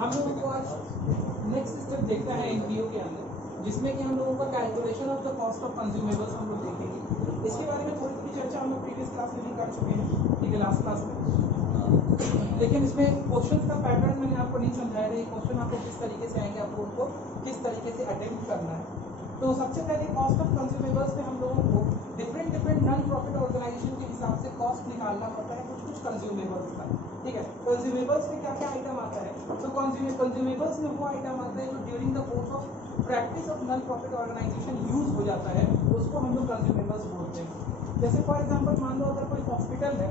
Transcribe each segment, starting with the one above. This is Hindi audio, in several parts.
हम लोगों को आज नेक्स्ट स्टेप देखना है एनपीओ के अंदर, जिसमें कि हम लोगों का calculation of the cost of consumables हम लोग देखेंगे। इसके बारे में थोड़ी थोड़ी चर्चा हम लोग प्रीवियस क्लास में भी कर चुके हैं, ठीक है, लास्ट क्लास में। लेकिन इसमें क्वेश्चन का पैटर्न मैंने आपको नहीं समझाया है, क्वेश्चन आपको किस तरीके से आएंगे, आपको उनको किस तरीके से अटेम्प्ट करना है। तो सबसे पहले कॉस्ट ऑफ कंज्यूमेबल्स में हम लोगों को डिफरेंट नॉन प्रॉफिट ऑर्गेनाइजेशन के हिसाब से कॉस्ट निकालना पड़ता है कुछ कंज्यूमेबल्स का, ठीक है। कंज्यूमेबल्स में क्या क्या आइटम आता है? तो कंज्यूमेबल्स में वो आइटम आता है जो during the course of practice of non profit organization use हो जाता है, उसको हम लोग कंज्यूमेबल्स बोलते हैं। जैसे फॉर एग्जांपल मान लो अगर कोई हॉस्पिटल है,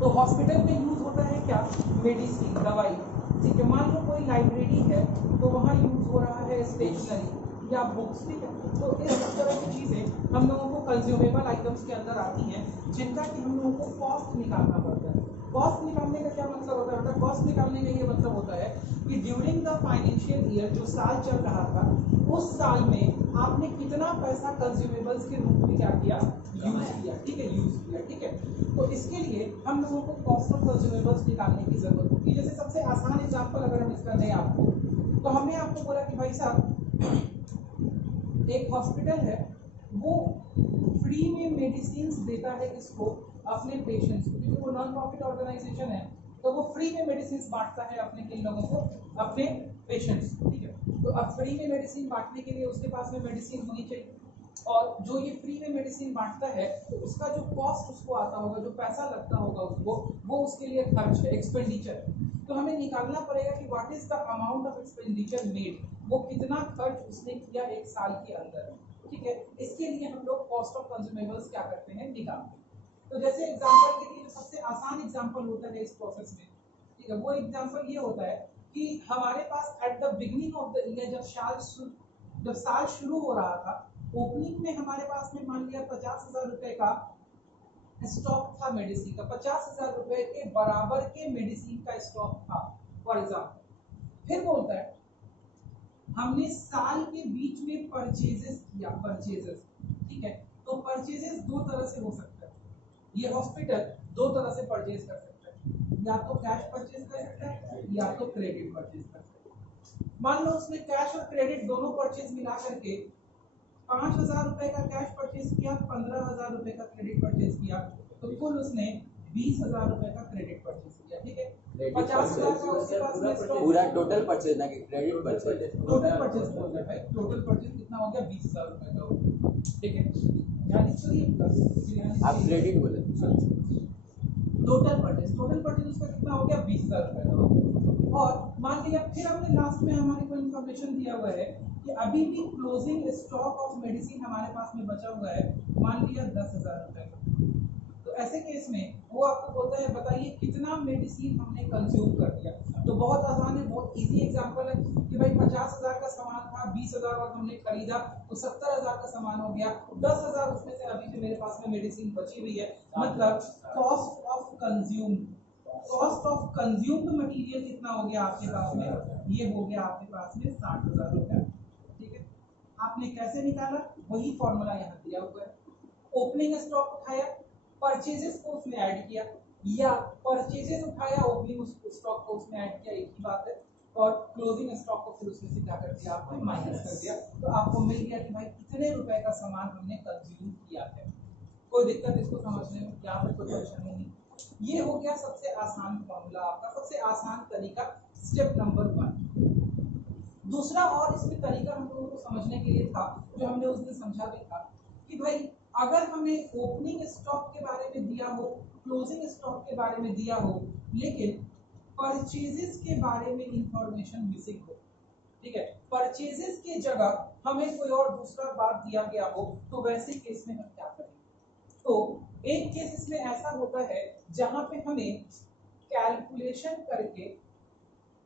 तो हॉस्पिटल में यूज होता है क्या? मेडिसिन, दवाई, ठीक है। मान लो कोई लाइब्रेरी है, तो वहाँ यूज हो रहा है स्टेशनरी या बुक्स, ठीक है। तो इस तरह की चीजें हम लोगों को कंज्यूमेबल आइटम्स के अंदर आती हैं, जिनका कि हम लोगों को कॉस्ट निकालना पड़ता है। कॉस्ट निकालने का क्या मतलब होता है? कॉस्ट निकालने का ये मतलब होता है कि ड्यूरिंग द फाइनेंशियल ईयर, जो साल चल रहा था, उस साल में आपने कितना पैसा कंज्यूमेबल्स के रूप में क्या किया? यूज किया, ठीक है, यूज किया, ठीक है। तो इसके लिए हम लोगों को कॉस्ट ऑफ कंज्यूमेबल्स निकालने की जरूरत होती है। जैसे सबसे आसान एग्जांपल अगर हम इसका दें आपको, तो हमने आपको बोला कि भाई साहब एक हॉस्पिटल है, वो फ्री में मेडिसिन देता है किसको? अपने पेशेंट्स को, क्योंकि वो नॉन प्रॉफिट ऑर्गेनाइजेशन है, तो वो फ्री में मेडिसिन बांटता है अपने किन लोगों को? अपने पेशेंट्स, ठीक है। तो अब फ्री में मेडिसिन बांटने के लिए उसके पास में मेडिसिन होनी चाहिए, और जो ये फ्री में मेडिसिन बांटता है, तो उसका जो कॉस्ट उसको आता होगा, जो पैसा लगता होगा उसको, वो उसके लिए खर्च है, एक्सपेंडिचर। तो हमें निकालना पड़ेगा कि what is the amount of expenditure made, वो कितना खर्च उसने किया एक साल के अंदर, ठीक है। इसके लिए हम लोग कॉस्ट ऑफ कंज्यूमेबल्स क्या करते हैं? निकालते हैं। तो जैसे एग्जांपल के लिए सबसे आसान एग्जांपल होता है इस प्रोसेस में, ठीक है, वो एग्जांपल ये होता है कि हमारे पास at the beginning of the year, जब साल शुरू हो रहा था, ओपनिंग में हमारे पास में मान लिया 50,000 रुपए का स्टॉक था मेडिसिन का, 50,000 रुपए के बराबर के मेडिसिन का स्टॉक था फॉर एग्जांपल। फिर बोलता है हमने साल के बीच में परचेजेस किया, ठीक है। तो परचेजेस दो तरह से हो सकता है, ये हॉस्पिटल दो तरह से परचेज कर सकता है, या तो कैश परचेज कर सकता है या तो क्रेडिट परचेज कर सकता है। मान लो उसने कैश और क्रेडिट दोनों परचेज मिला करके 5,000 रुपए का कैश परचेज किया, 15,000 रुपए का क्रेडिट परचेज किया, तो कुल उसने 20,000 रुपए का क्रेडिट परचेज किया, ठीक है। 50,000 का उसके पास में स्टॉक, पूरा टोटल परचेज ना कि क्रेडिट परचेज, टोटल परचेज बोल रहे हैं। टोटल परचेज कितना हो गया? 20,000 रुपए का हो गया, ठीक है। ध्यान दीजिए, आप क्रेडिट बोले, टोटल परचेज उसका कितना हो गया? 20,000 रुपए का हो गया। और मान लिया फिर हमने लास्ट में हमारे को इन्फॉर्मेशन दिया हुआ है कि अभी भी क्लोजिंग स्टॉक ऑफ मेडिसिन हमारे पास में बचा हुआ है, मान लिया 10,000 रुपए का। तो ऐसे केस में वो आपको बोलता है बताइए कितना मेडिसिन हमने कंज्यूम कर दिया। तो बहुत आसान है, बहुत इजी एग्जांपल है कि भाई 50,000 का सामान था, 20,000 और हमने खरीदा, तो 70,000 का सामान हो गया, 10,000 उसमें से अभी भी मेरे पास में मेडिसिन बची हुई है, मतलब कॉस्ट ऑफ कंज्यूम्ड मटेरियल कितना हो गया आपके पास में? ये हो गया आपके पास में 60,000 रुपए, ठीक है। आपने कैसे निकाला? वही फॉर्मूला यहाँ दिया हुआ है। ओपनिंग स्टॉक उठाया, परचेजेस को उसमें ऐड किया, या परचेजेस उठाया, ओपनिंग स्टॉक को उसमें ऐड किया, एक ही बात है। और क्लोजिंग स्टॉक को फिर उसमें से क्या कर दिया? आपने माइनस कर दिया, तो आपको मिल गया कि भाई कितने रुपए का सामान हमने कंज्यूम किया है। कोई दिक्कत इसको समझने में? यहाँ पर कोई परेशानी नहीं। ये हो गया सबसे आसान फॉर्मूला आपका, सबसे आसान तरीका, स्टेप नंबर 1। दूसरा और इसमें तरीका हम लोगों को समझने के लिए था, जो हमने उस दिन समझा भी था, कि भाई अगर हमें ओपनिंग स्टॉक के बारे में दिया हो, क्लोजिंग स्टॉक के बारे में दिया हो, लेकिन परचेजेस के बारे में इंफॉर्मेशन मिसिंग हो, ठीक है, परचेजेस की जगह हमें कोई और दूसरा बात दिया गया हो, तो वैसे केस में हम क्या करेंगे? तो एक केस इसमें ऐसा होता है जहां पे हमें कैलकुलेशन करके,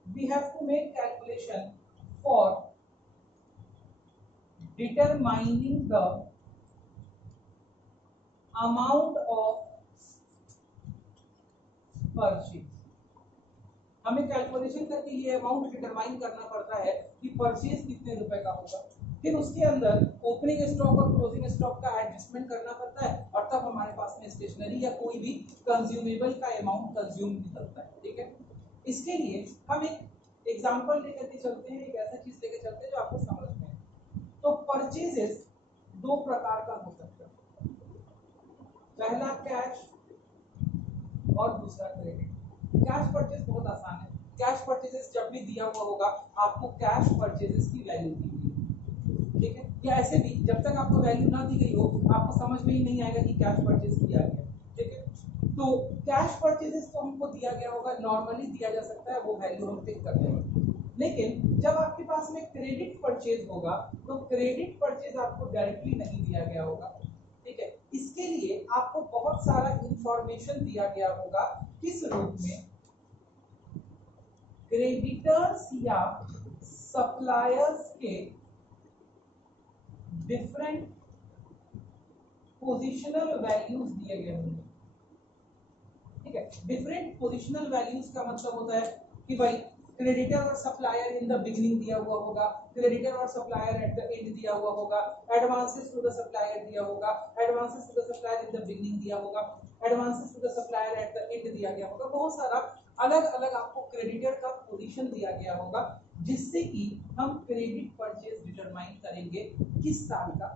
we have to make calculation for determining the amount of purchase. हमें कैलकुलेशन करके ये अमाउंट डिटरमाइन करना पड़ता है कि परचेज कितने रुपए का होगा। फिर उसके अंदर ओपनिंग स्टॉक और क्लोजिंग स्टॉक का एडजस्टमेंट करना पड़ता है, और तब हमारे पास में स्टेशनरी या कोई भी कंज्यूमेबल का अमाउंट कंज्यूम निकलता है, ठीक है। इसके लिए हम एक एग्जांपल लेकर के चलते हैं, एक ऐसा चीज लेकर चलते हैं जो आपको समझ में है। तो परचेजेस दो प्रकार का हो सकता है, पहला कैश और दूसरा क्रेडिट। कैश परचेज बहुत आसान है, कैश परचेजेस जब भी दिया हुआ होगा आपको कैश परचेजेस की वैल्यू दी गई, ठीक है, या ऐसे भी जब तक आपको वैल्यू ना दी गई हो आपको समझ में ही नहीं आएगा कि कैश परचेज किया गया, ठीक है। तो कैश परचेजेस तो हमको दिया गया होगा, नॉर्मली दिया जा सकता है, वो वैल्यू हम पिक कर लेंगे। लेकिन जब आपके पास में क्रेडिट परचेज होगा तो क्रेडिट परचेज आपको डायरेक्टली नहीं दिया गया होगा, ठीक है। इसके लिए आपको बहुत सारा इंफॉर्मेशन दिया गया होगा, किस रूप में, क्रेडिटर्स या सप्लायर्स के डिफरेंट पोजिशनल वैल्यूज दिए गए होंगे, ठीक है। डिफरेंट पोजिशनल वैल्यूज का मतलब होता है कि भाई क्रेडिटर और सप्लायर इन द बिगिनिंग दिया हुआ होगा, क्रेडिटर और सप्लायर एट द एंड दिया हुआ होगा, एडवांसेस टू द सप्लायर दिया होगा, advances to the supplier in the beginning दिया होगा, advances to the supplier at the end दिया गया होगा। बहुत सारा अलग अलग आपको क्रेडिटर का पोजीशन दिया गया होगा, जिससे कि हम क्रेडिट परचेज डिटरमाइन करेंगे किस साल का,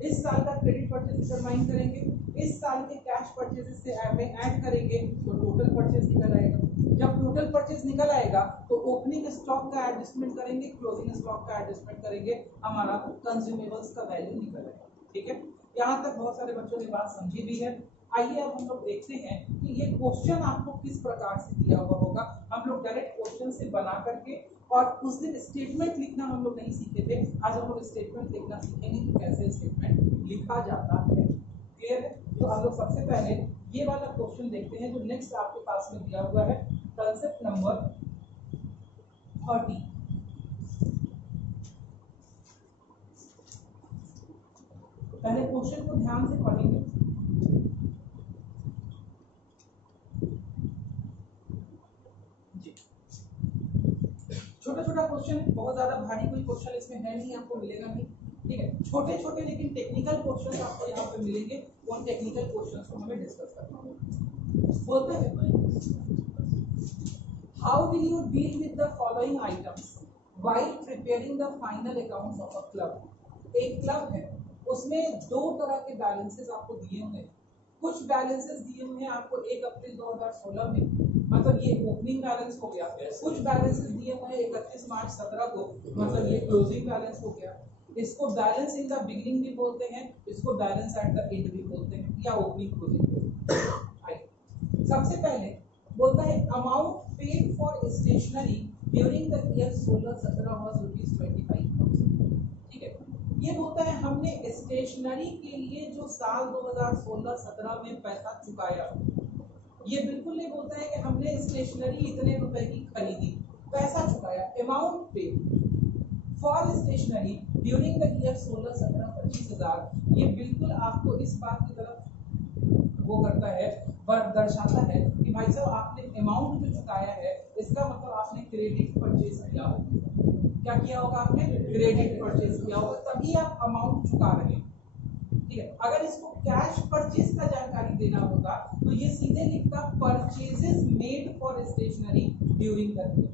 इस साल का क्रेडिट परचेज डिटरमाइन करेंगे, इस साल के कैश परचेजेस से ऐड करेंगे तो टोटल परचेज निकल आएगा। जब टोटल परचेज निकल आएगा तो ओपनिंग स्टॉक का एडजस्टमेंट करेंगे, क्लोजिंग स्टॉक का एडजस्टमेंट करेंगे, हमारा कंज्यूमेबल्स का वैल्यू निकल आएगा, ठीक है। यहाँ तक बहुत सारे बच्चों ने बात समझी भी है। आइए अब हम लोग देखते हैं कि ये क्वेश्चन आपको किस प्रकार से दिया हुआ होगा। हम लोग डायरेक्ट क्वेश्चन से बना करके, और उस दिन स्टेटमेंट लिखना हम लोग नहीं सीखे थे, आज हम लोग स्टेटमेंट लिखना सीखेंगे कि कैसे स्टेटमेंट लिखा जाता है, क्लियर है। तो हम लोग सबसे पहले ये वाला क्वेश्चन देखते हैं जो नेक्स्ट आपके पास में दिया हुआ है, कंसेप्ट नंबर 30। पहले क्वेश्चन को ध्यान से पढ़ेंगे। छोटा छोटा क्वेश्चन, बहुत ज्यादा भारी कोई क्वेश्चन इसमें है नहीं, आपको मिलेगा नहीं, ठीक है। छोटे छोटे लेकिन टेक्निकल क्वेश्चन आपको यहाँ पे मिलेंगे, उन टेक्निकल क्वेश्चन को हमें डिस्कस करना होगा। बोलते हैं how will you deal with the following items while preparing the final accounts of a club. एक क्लब है, उसमें दो तरह के बैलेंसेस आपको दिए हुए हैं। कुछ बैलेंसेस दिए हुए हैं आपको 1 अप्रैल 2016 में, मतलब ये ओपनिंग बैलेंस हो गया। कुछ बैलेंसेस दिए हुए हैं 31 मार्च 17 को, मतलब ये क्लोजिंग बैलेंस हो गया। इसको बैलेंस इन द बिगिनिंग भी बोलते हैं, इसको बैलेंस एट द एंड भी बोलते हैं, या ओपनिंग क्लोजिंग। सबसे पहले बोलता है amount paid for stationery during the year 16-17 was ₹25,000, ठीक है। ये बोलता है हमने स्टेशनरी के लिए जो साल 2016-17 में पैसा चुकाया, ये बिल्कुल नहीं बोलता है कि हमने स्टेशनरी इतने रुपए की खरीदी, पैसा चुकाया, amount paid for stationery during the year 16-17 25,000। ये बिल्कुल आपको इस बात की तरफ वो करता है, दर्शाता है कि भाई साहब आपने अमाउंट जो चुकाया है इसका मतलब आपने क्रेडिट परचेज किया होगा। क्या किया होगा आपने? क्रेडिट परचेज किया होगा, तभी आप अमाउंट चुका रहे हैं, ठीक है। अगर इसको कैश परचेज का जानकारी देना होगा तो ये सीधे लिखता purchases made for stationery during the year,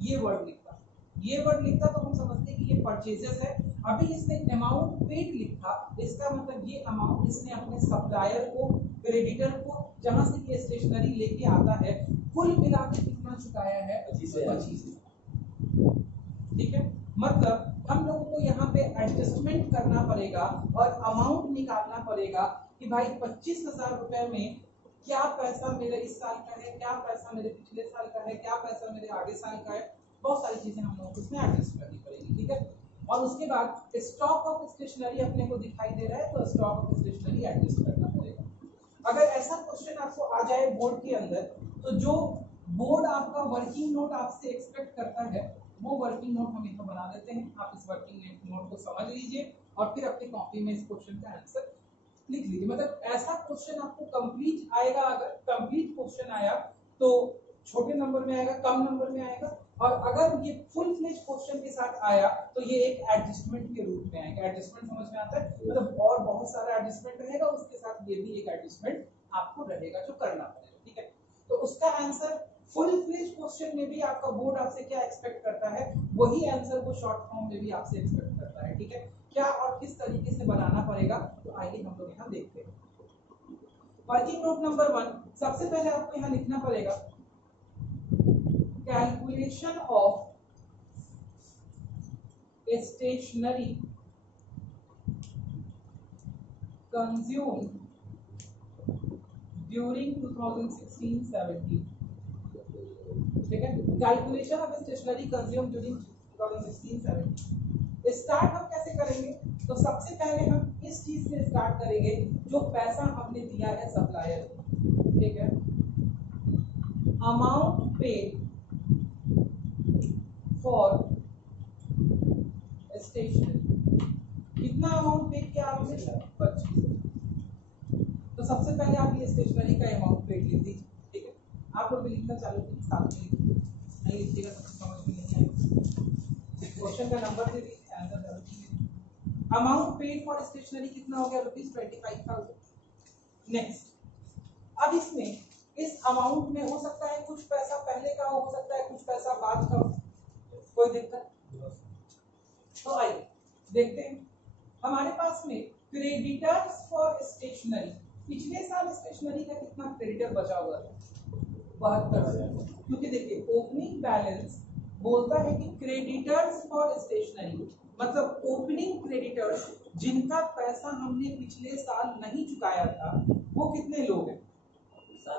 ये वर्ड लिखता तो हम समझते कि ये परचेजेस है। अभी इसने अमाउंट पेड लिखा, इसका मतलब ये अमाउंट इसने अपने सप्लायर को, क्रेडिटर को, जहां से ये स्टेशनरी लेके आता है, कुल मिला के कितना चुकाया है? 25,000, ठीक है। मतलब हम लोगों को यहाँ पे एडजस्टमेंट करना पड़ेगा और अमाउंट निकालना पड़ेगा कि भाई 25,000 रुपए में क्या पैसा मेरे इस साल का है, क्या पैसा मेरे पिछले साल का है, क्या पैसा मेरे आगे साल का है। बहुत सारी चीजें हम लोगों को इसमें एडजस्ट करनी पड़ेगी, ठीक है। और उसके बाद स्टॉक ऑफ स्टेशनरी अपने को दिखाई दे रहा है तो स्टॉक ऑफ स्टेशनरी एडजस्ट करना पड़ेगा। अगर ऐसा क्वेश्चन आपको आ जाए बोर्ड के अंदर, तो जो बोर्ड आपका वर्किंग नोट आपसे एक्सपेक्ट करता है वो वर्किंग नोट हम यहाँ बना देते हैं। आप इस वर्किंग नोट को समझ लीजिए और फिर अपनी कॉपी में इस क्वेश्चन का आंसर लिख लीजिए। मतलब ऐसा क्वेश्चन आपको कंप्लीट आएगा, अगर कंप्लीट क्वेश्चन आया तो छोटे नंबर में आएगा, कम नंबर में आएगा, और अगर ये फुल फ्लेज क्वेश्चन के साथ आया तो ये एक एडजस्टमेंट के रूप में आएगा। एडजस्टमेंट समझ में आता है, मतलब और बहुत सारा एडजस्टमेंट रहेगा, उसके साथ ये भी एक एडजस्टमेंट आपको रहेगा जो करना पड़ेगा, ठीक है। तो उसका आंसर क्वेश्चन में भी आपका बोर्ड आपसे क्या एक्सपेक्ट करता है, वही आंसर वो शॉर्ट फॉर्म में भी आपसे एक्सपेक्ट करता है। ठीक है, क्या और किस तरीके से बनाना पड़ेगा, तो आइए हम लोग यहाँ देखते हैं। वर्किंग नोट नंबर 1, सबसे पहले आपको यहाँ लिखना पड़ेगा calculation of stationery consumed during 2016-17। ठीक है, calculation of stationery consume during 2016-17। Start हम कैसे करेंगे, तो सबसे पहले हम इस चीज से स्टार्ट करेंगे जो पैसा हमने दिया है सप्लायर को। ठीक है, अमाउंट पेड फॉर स्टेशनरी, कितना अमाउंट पे किया आपने, 25। तो सबसे पहले आप ये स्टेशनरी का अमाउंट पेड लिख दीजिए। ठीक है, आप लोग भी लिखना चालू कीजिए, साथ में नहीं लिखिएगा तो समझ में नहीं आएगा। क्वेश्चन का नंबर दे दीजिए, आंसर कर दीजिए। अमाउंट पेड फॉर स्टेशनरी कितना हो गया, ₹25,000। नेक्स्ट, अब इसमें इस अमाउंट में हो सकता है कुछ पैसा पहले का हो सकता है कुछ पैसा बाद का, कोई दिक्कत। तो आइए देखते हैं, हमारे पास में क्रेडिटर्स फॉर स्टेशनरी, पिछले साल स्टेशनरी का कितना क्रेडिटर बचा हुआ है, 72,000। क्योंकि देखिए ओपनिंग बैलेंस बोलता है कि क्रेडिटर्स फॉर स्टेशनरी, मतलब ओपनिंग क्रेडिटर्स जिनका पैसा हमने पिछले साल नहीं चुकाया था, वो कितने लोग हैं,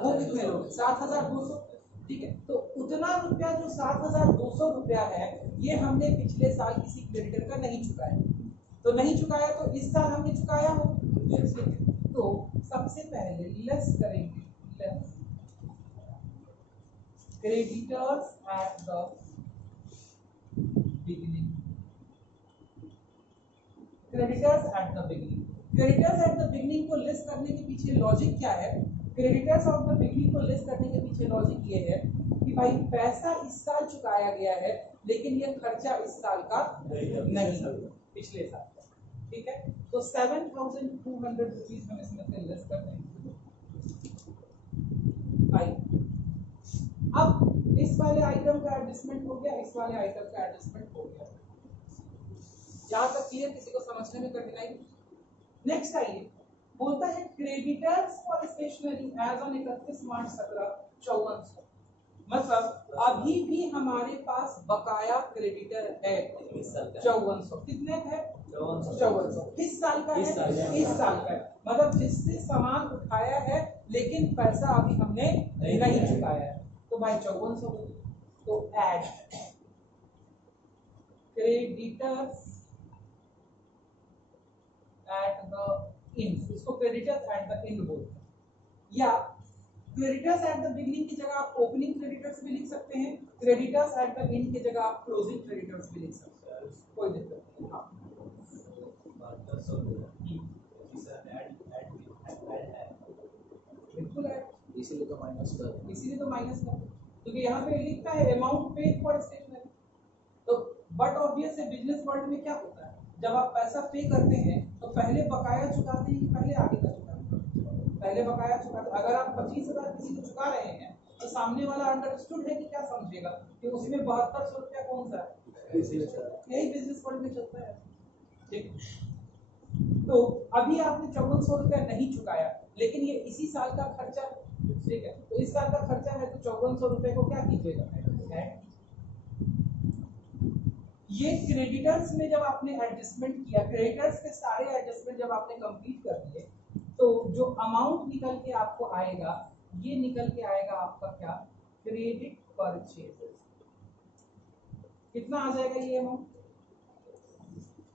वो कितने लोग हैं, 7,200। ठीक है, तो उतना रुपया जो 7,200 रुपया है, ये हमने पिछले साल किसी क्रेडिटर का नहीं चुकाया, तो नहीं चुकाया तो इस साल हमने चुकाया हो। तो सबसे पहले लेस करेंगे, less creditors eight the beginning, creditors eight the beginning. Creditors eight the beginning को लेस करने के पीछे लॉजिक क्या है, क्रेडिटर्स ऑफ द बिगिनिंग को लेस करने के पीछे लॉजिक ये है कि भाई पैसा इस साल चुकाया गया है लेकिन ये खर्चा इस साल का नहीं, पिछले साल का। ठीक है, तो 7,200 रुपीज हम इसमें से लेस कर देंगे। अब इस वाले आइटम का एडजस्टमेंट हो गया, इस वाले आइटम का एडजस्टमेंट हो गया। यहाँ तक क्लियर, किसी को समझने में कठिनाई? नेक्स्ट आइए, बोलता है creditors for stationery as on 31 March 17 5400, मतलब अभी भी हमारे पास बकाया क्रेडिटर है 5400। कितने है, 5400। किस साल का है, इस साल का है, मतलब जिससे सामान उठाया है लेकिन पैसा अभी हमने नहीं चुकाया है, तो भाई 5400। तो add creditors eight the and, इसको क्रेडिटर्स एट द एंड बोलते हैं, या क्रेडिटर्स एट द बिगिनिंग की जगह आप ओपनिंग क्रेडिटर्स भी लिख सकते हैं, क्रेडिटर्स एट द एंड की जगह आप क्लोजिंग क्रेडिटर्स भी लिख सकते हैं, कोई दिक्कत नहीं। बिल्कुल है, इसीलिए तो माइनस कर, क्योंकि यहाँ पे लिखता है अमाउंट पेड फॉर स्टेशनरी। तो बट ऑब्वियस है बिजनेस वर्ल्ड में क्या होता है, जब आप पैसा पे करते हैं तो पहले बकाया चुकाते हैं कि पहले आगे का चुकाते हैं, पहले बकाया चुकाते। अगर आप 25,000 किसी को चुका रहे हैं तो सामने वाला अंडरस्टूड है कि क्या समझेगा कि उसमें 7200 रुपया कौन सा है, यही बिजनेस वर्ल्ड में चलता है। ठीक, तो अभी आपने 5400 रुपया नहीं चुकाया लेकिन ये इसी साल का खर्चा, ठीक है, तो इस साल का खर्चा है तो 5400 रुपए को क्या कीजिएगा, ये क्रेडिटर्स में जब आपने एडजस्टमेंट किया, क्रेडिटर्स के सारे एडजस्टमेंट जब आपने कंप्लीट कर दिए, तो जो अमाउंट निकल के आपको आएगा, ये निकल के आएगा आपका क्या, क्रेडिट परचेजेस। कितना आ जाएगा ये अमाउंट,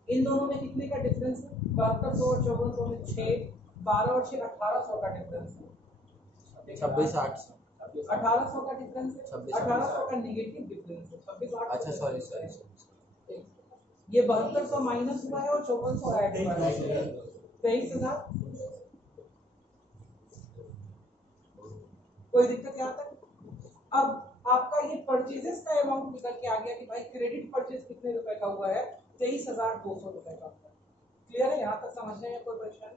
इन दोनों में कितने का डिफरेंस है, 7200 और 5400 में 6, 12 और 6 1800 का डिफरेंस है, 26,800 1800 का डिफरेंस है, 1800 का नेगेटिव डिफरेंस है, 26,800। अच्छा सॉरी, ये 7200 माइनस हुआ है और 5400 ऐड हुआ है, 23,000। कोई दिक्कत यहाँ तक? अब आपका ये परचेजेस का अमाउंट निकल के आ गया कि भाई क्रेडिट परचेज कितने रुपए का हुआ है, 23,200 रुपए का। क्लियर है, यहाँ तक समझने में कोई परेशानी?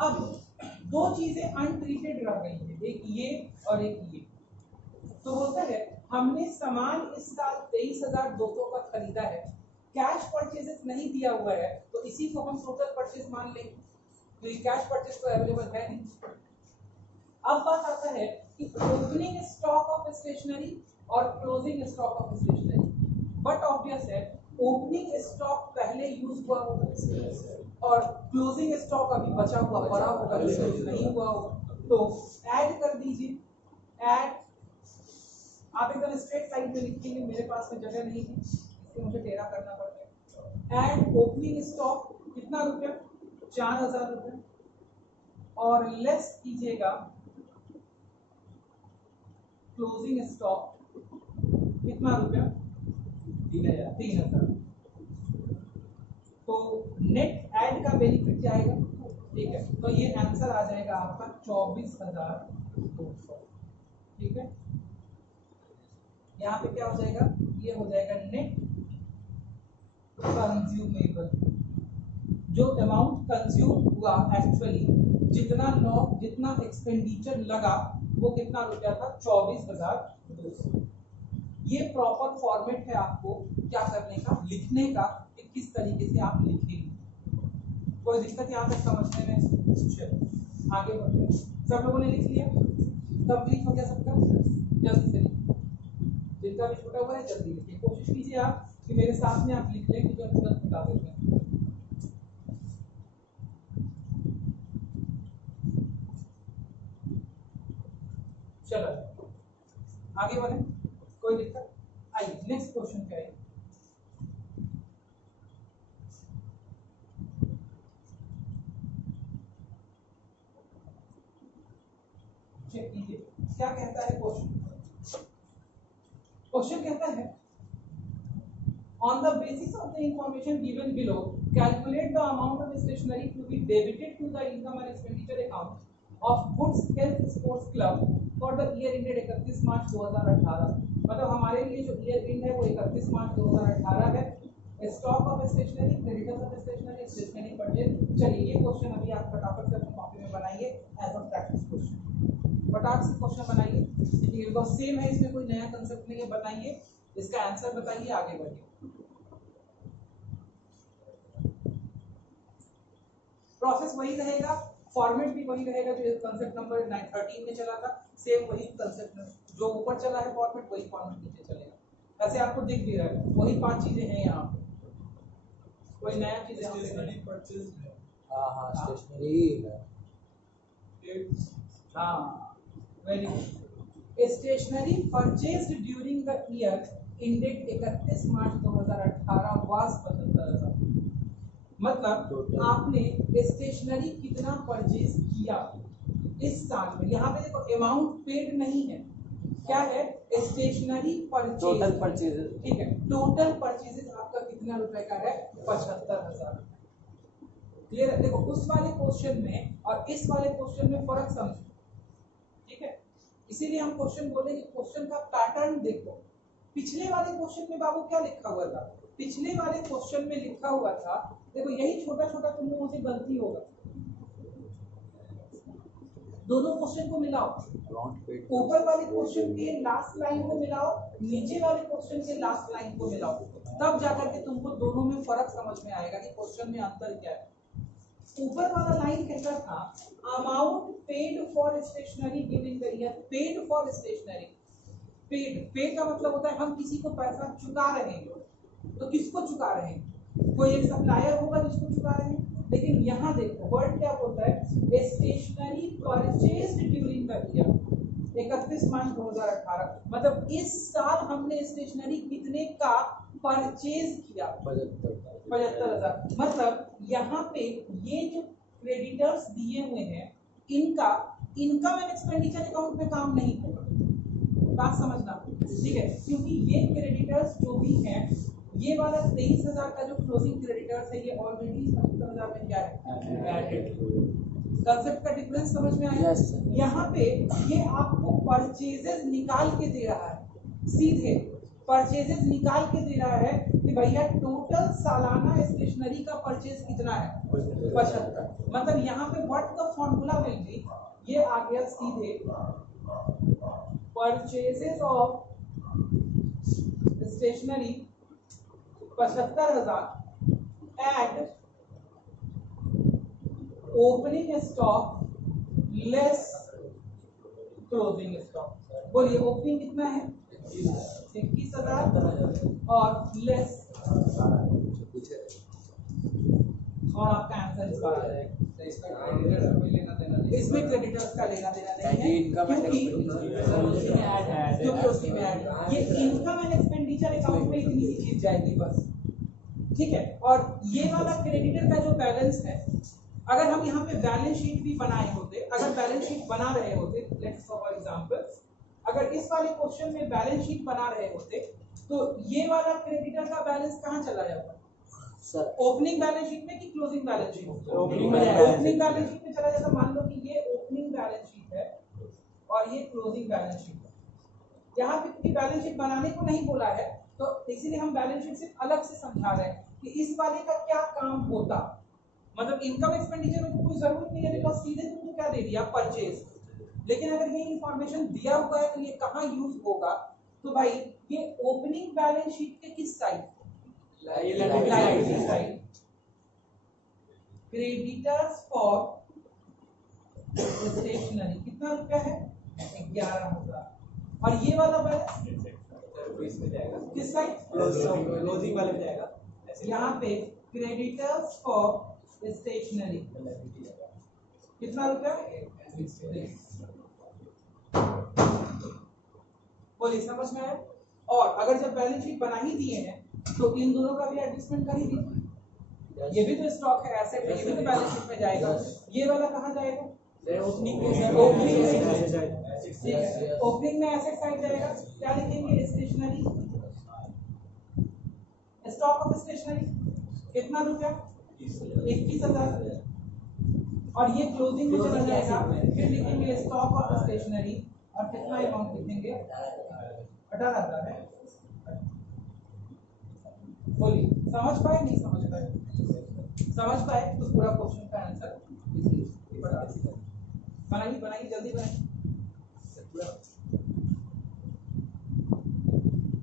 अब दो चीजें अनट्रीटेड रह गई है, एक ये और एक ये। तो बोलता है हमने सामान इस साल 23,200 का खरीदा है, कैश परचेजेस नहीं दिया हुआ है, तो इसी को हम टोटल परचेज मान लेंगे, तो ये कैश परचेज तो अवेलेबल है नहीं। अब बात आता है कि ओपनिंग स्टॉक ऑफ स्टेशनरी और closing stock of stationery, but obvious है ओपनिंग स्टॉक पहले यूज हुआ होगा और क्लोजिंग स्टॉक अभी बचा हुआ पड़ा होगा, नहीं हुआ होगा, तो ऐड कर दीजिए। ऐड आप एकदम स्ट्रेट लाइन में लिखेंगे, मेरे पास में जगह नहीं है इसलिए मुझे टेढ़ा करना पड़ता है। ऐड ओपनिंग स्टॉक कितना रुपया, 4,000 रुपये, और लेस कीजिएगा क्लोजिंग स्टॉक कितना रुपया, 3,000। तो नेट ऐड का बेनिफिट क्या आएगा, ठीक है, तो ये आंसर आ जाएगा आपका 24,200। ठीक है, यहाँ पे क्या हो जाएगा, ये हो जाएगा नेट कंज्यूमेबल, जो अमाउंट कंज्यूम हुआ एक्चुअली, जितना एक्सपेंडिचर लगा वो कितना रुपया था, 24,200। ये प्रॉपर फॉर्मेट है आपको क्या करने का, लिखने का, कि किस तरीके से आप लिखेंगे। कोई दिक्कत यहाँ तक समझने में? चलो आगे बढ़ते हैं। सब लोगों ने लिख लिया, कंप्लीट हो गया सबका? जल्दी से जिनका भी छूटा हुआ है जल्दी लिखिए, कोशिश कीजिए आप कि मेरे साथ में आप लिख लें कि जो तुरंत बता देते हैं। चलो आगे बढ़े, कोई दिक्कत? आइए नेक्स्ट क्वेश्चन पे आइए। चेक कीजिए क्या कहता है क्वेश्चन। क्वेश्चन कहता है on the basis of the information given below calculate the amount of stationery to be debited to the income and expenditure account of Woods Health Sports Club for the year ended 31 मार्च 2018। मतलब हमारे लिए जो ईयर एंड है वो 31 मार्च 2018 है। Stock of stationery, creditors of stationery, stationery purchase. चलिए ये क्वेश्चन अभी आप फटाफट से अपनी कॉपी में बनाइए एज अ प्रैक्टिस क्वेश्चन। फटाफट से क्वेश्चन बनाइए, एकदम सेम है, इसमें कोई नया कंसेप्ट नहीं है, बताइए इसका आंसर बताइए, आगे बढ़िए। प्रोसेस वही रहेगा, फॉर्मेट भी वही रहेगा जो कंसेप्ट नंबर 13 में चला था, सेम वही कंसेप्ट, जो ऊपर चला है फॉर्मेट वही फॉर्मेट नीचे चलेगा। ऐसे आपको दिख भी रहा है वही 5 चीजें हैं यहाँ पे, कोई नया चीज स्टेशनरी परचेज है। हां स्टेशनरी है। हाँ very good. Stationery purchased during the year ended 31 March 2018 was 75,000। मतलब आपने स्टेशनरी कितना परचेज किया इस साल में। यहाँ पे देखो अमाउंट पेड नहीं है, क्या है, स्टेशनरी परचेज, टोटल परचेज, ठीक है, टोटल परचेजेस आपका कितना रुपए का है, 75,000। क्लियर है? देखो उस वाले क्वेश्चन में और इस वाले क्वेश्चन में फर्क समझो, ठीक है, इसीलिए हम क्वेश्चन बोले कि क्वेश्चन का पैटर्न देखो। पिछले वाले क्वेश्चन में बाबू क्या लिखा हुआ था, पिछले वाले क्वेश्चन में लिखा हुआ था, देखो यही छोटा छोटा तुम लोगों से गलती होगा, दोनों क्वेश्चन को मिलाओ, ऊपर वाले क्वेश्चन के लास्ट लाइन को मिलाओ, नीचे वाले क्वेश्चन के लास्ट लाइन को मिलाओ, तब जाकर के तुमको दोनों में फर्क समझ में आएगा कि क्वेश्चन में अंतर क्या है। ऊपर वाला लाइन कहता था amount paid for stationery during the year, paid for stationery, paid का मतलब होता है हम किसी को पैसा चुका रहे हैं, तो किसको चुका रहे हैं, कोई एक सप्लायर होगा जिसको चुका रहे हैं। लेकिन यहाँ देखो वर्ड क्या बोलता है, stationery purchased during the year 31 मार्च 2018, मतलब इस साल हमने स्टेशनरी कितने का परचेज किया, 75,000। मतलब यहाँ पे ये जो क्रेडिटर्स दिए हुए हैं इनका इनकम एंड एक्सपेंडिचर अकाउंट में काम नहीं होगा, बात समझना, ठीक है, क्योंकि ये क्रेडिटर्स जो भी हैं, ये वाला 23,000 का जो क्लोजिंग क्रेडिटर्स है ये ऑलरेडी 75,000 में क्या है, एडेड। कंसेप्ट का डिफरेंस समझ में आया? यहाँ पे ये आपको परचेजेस निकाल के दे रहा है, सीधे परचेजेस निकाल के दे रहा है कि भैया टोटल सालाना स्टेशनरी का परचेज कितना है, 75। मतलब यहाँ पे what the formula will be, ये आ गया सीधे purchases of stationery 75,000 at opening stock less closing stock. बोलिए ओपनिंग कितना है 21,000 और लेस, और आपका आंसर इस बार आ जाएगा। इसमें क्रेडिटर्स का लेना देना नहीं है क्योंकि उसकी में ऐड ये इनकम एंड एक्सपेंडिचर अकाउंट में इतनी सी चीज जाएगी बस, ठीक है। और ये वाला क्रेडिटर का जो बैलेंस है, अगर हम यहाँ पे बैलेंस शीट भी बनाए होते, अगर बैलेंस शीट बना रहे होते, लेट्स फॉर एग्जांपल अगर इस वाले क्वेश्चन में बैलेंस शीट बना रहे होते तो ये वाला क्रेडिटर का बैलेंस कहाँ चला जाता सर? ओपनिंग बैलेंस शीट में कि closing balance sheet? Opening balance sheet में चला जाता। मान लो कि ये ओपनिंग बैलेंस शीट है और ये क्लोजिंग बैलेंस शीट है। यहाँ पे क्योंकि बैलेंस शीट बनाने को नहीं बोला है तो इसीलिए हम बैलेंस शीट सिर्फ अलग से समझा रहे हैं कि इस वाले का क्या काम होता। मतलब इनकम एक्सपेंडिचर में कोई जरूरत नहीं है बिकॉज़ सीधे तुमको क्या दे दिया परचेज। लेकिन अगर ये इंफॉर्मेशन दिया हुआ है तो ये कहाँ यूज होगा? तो भाई ये ओपनिंग बैलेंस शीट के किस side? Liability side. Creditors for stationery कितना रुपया है 11,000 और ये वाला बैलेंस किस साइड? क्लोजिंग वाले में जाएगा। यहाँ पे क्रेडिटर्स फॉर स्टेशनरी कितना रुपया? बोलिए समझ में आया? और अगर जब बैलेंस शीट बना ही दिए हैं तो इन दोनों का भी एडजस्टमेंट कर ही दीजिए। ये भी तो स्टॉक है, एसेट है, ये भी तो बैलेंस शीट में जाएगा। ये वाला कहाँ जाएगा? ओपनिंग में एसेट साइड जाएगा। क्या लिखेंगे? स्टेशनरी, स्टॉक ऑफ स्टेशनरी कितना रुपया? 21,000 और ये क्लोजिंग में चला जाएगा। फिर लिखेंगे स्टॉक ऑफ स्टेशनरी और कितना अमाउंट लिखेंगे? 18,000 है। बोलिए समझ पाए नहीं समझ पाए? समझ पाए तो पूरा क्वेश्चन का आंसर बनाइए जल्दी बनाइए।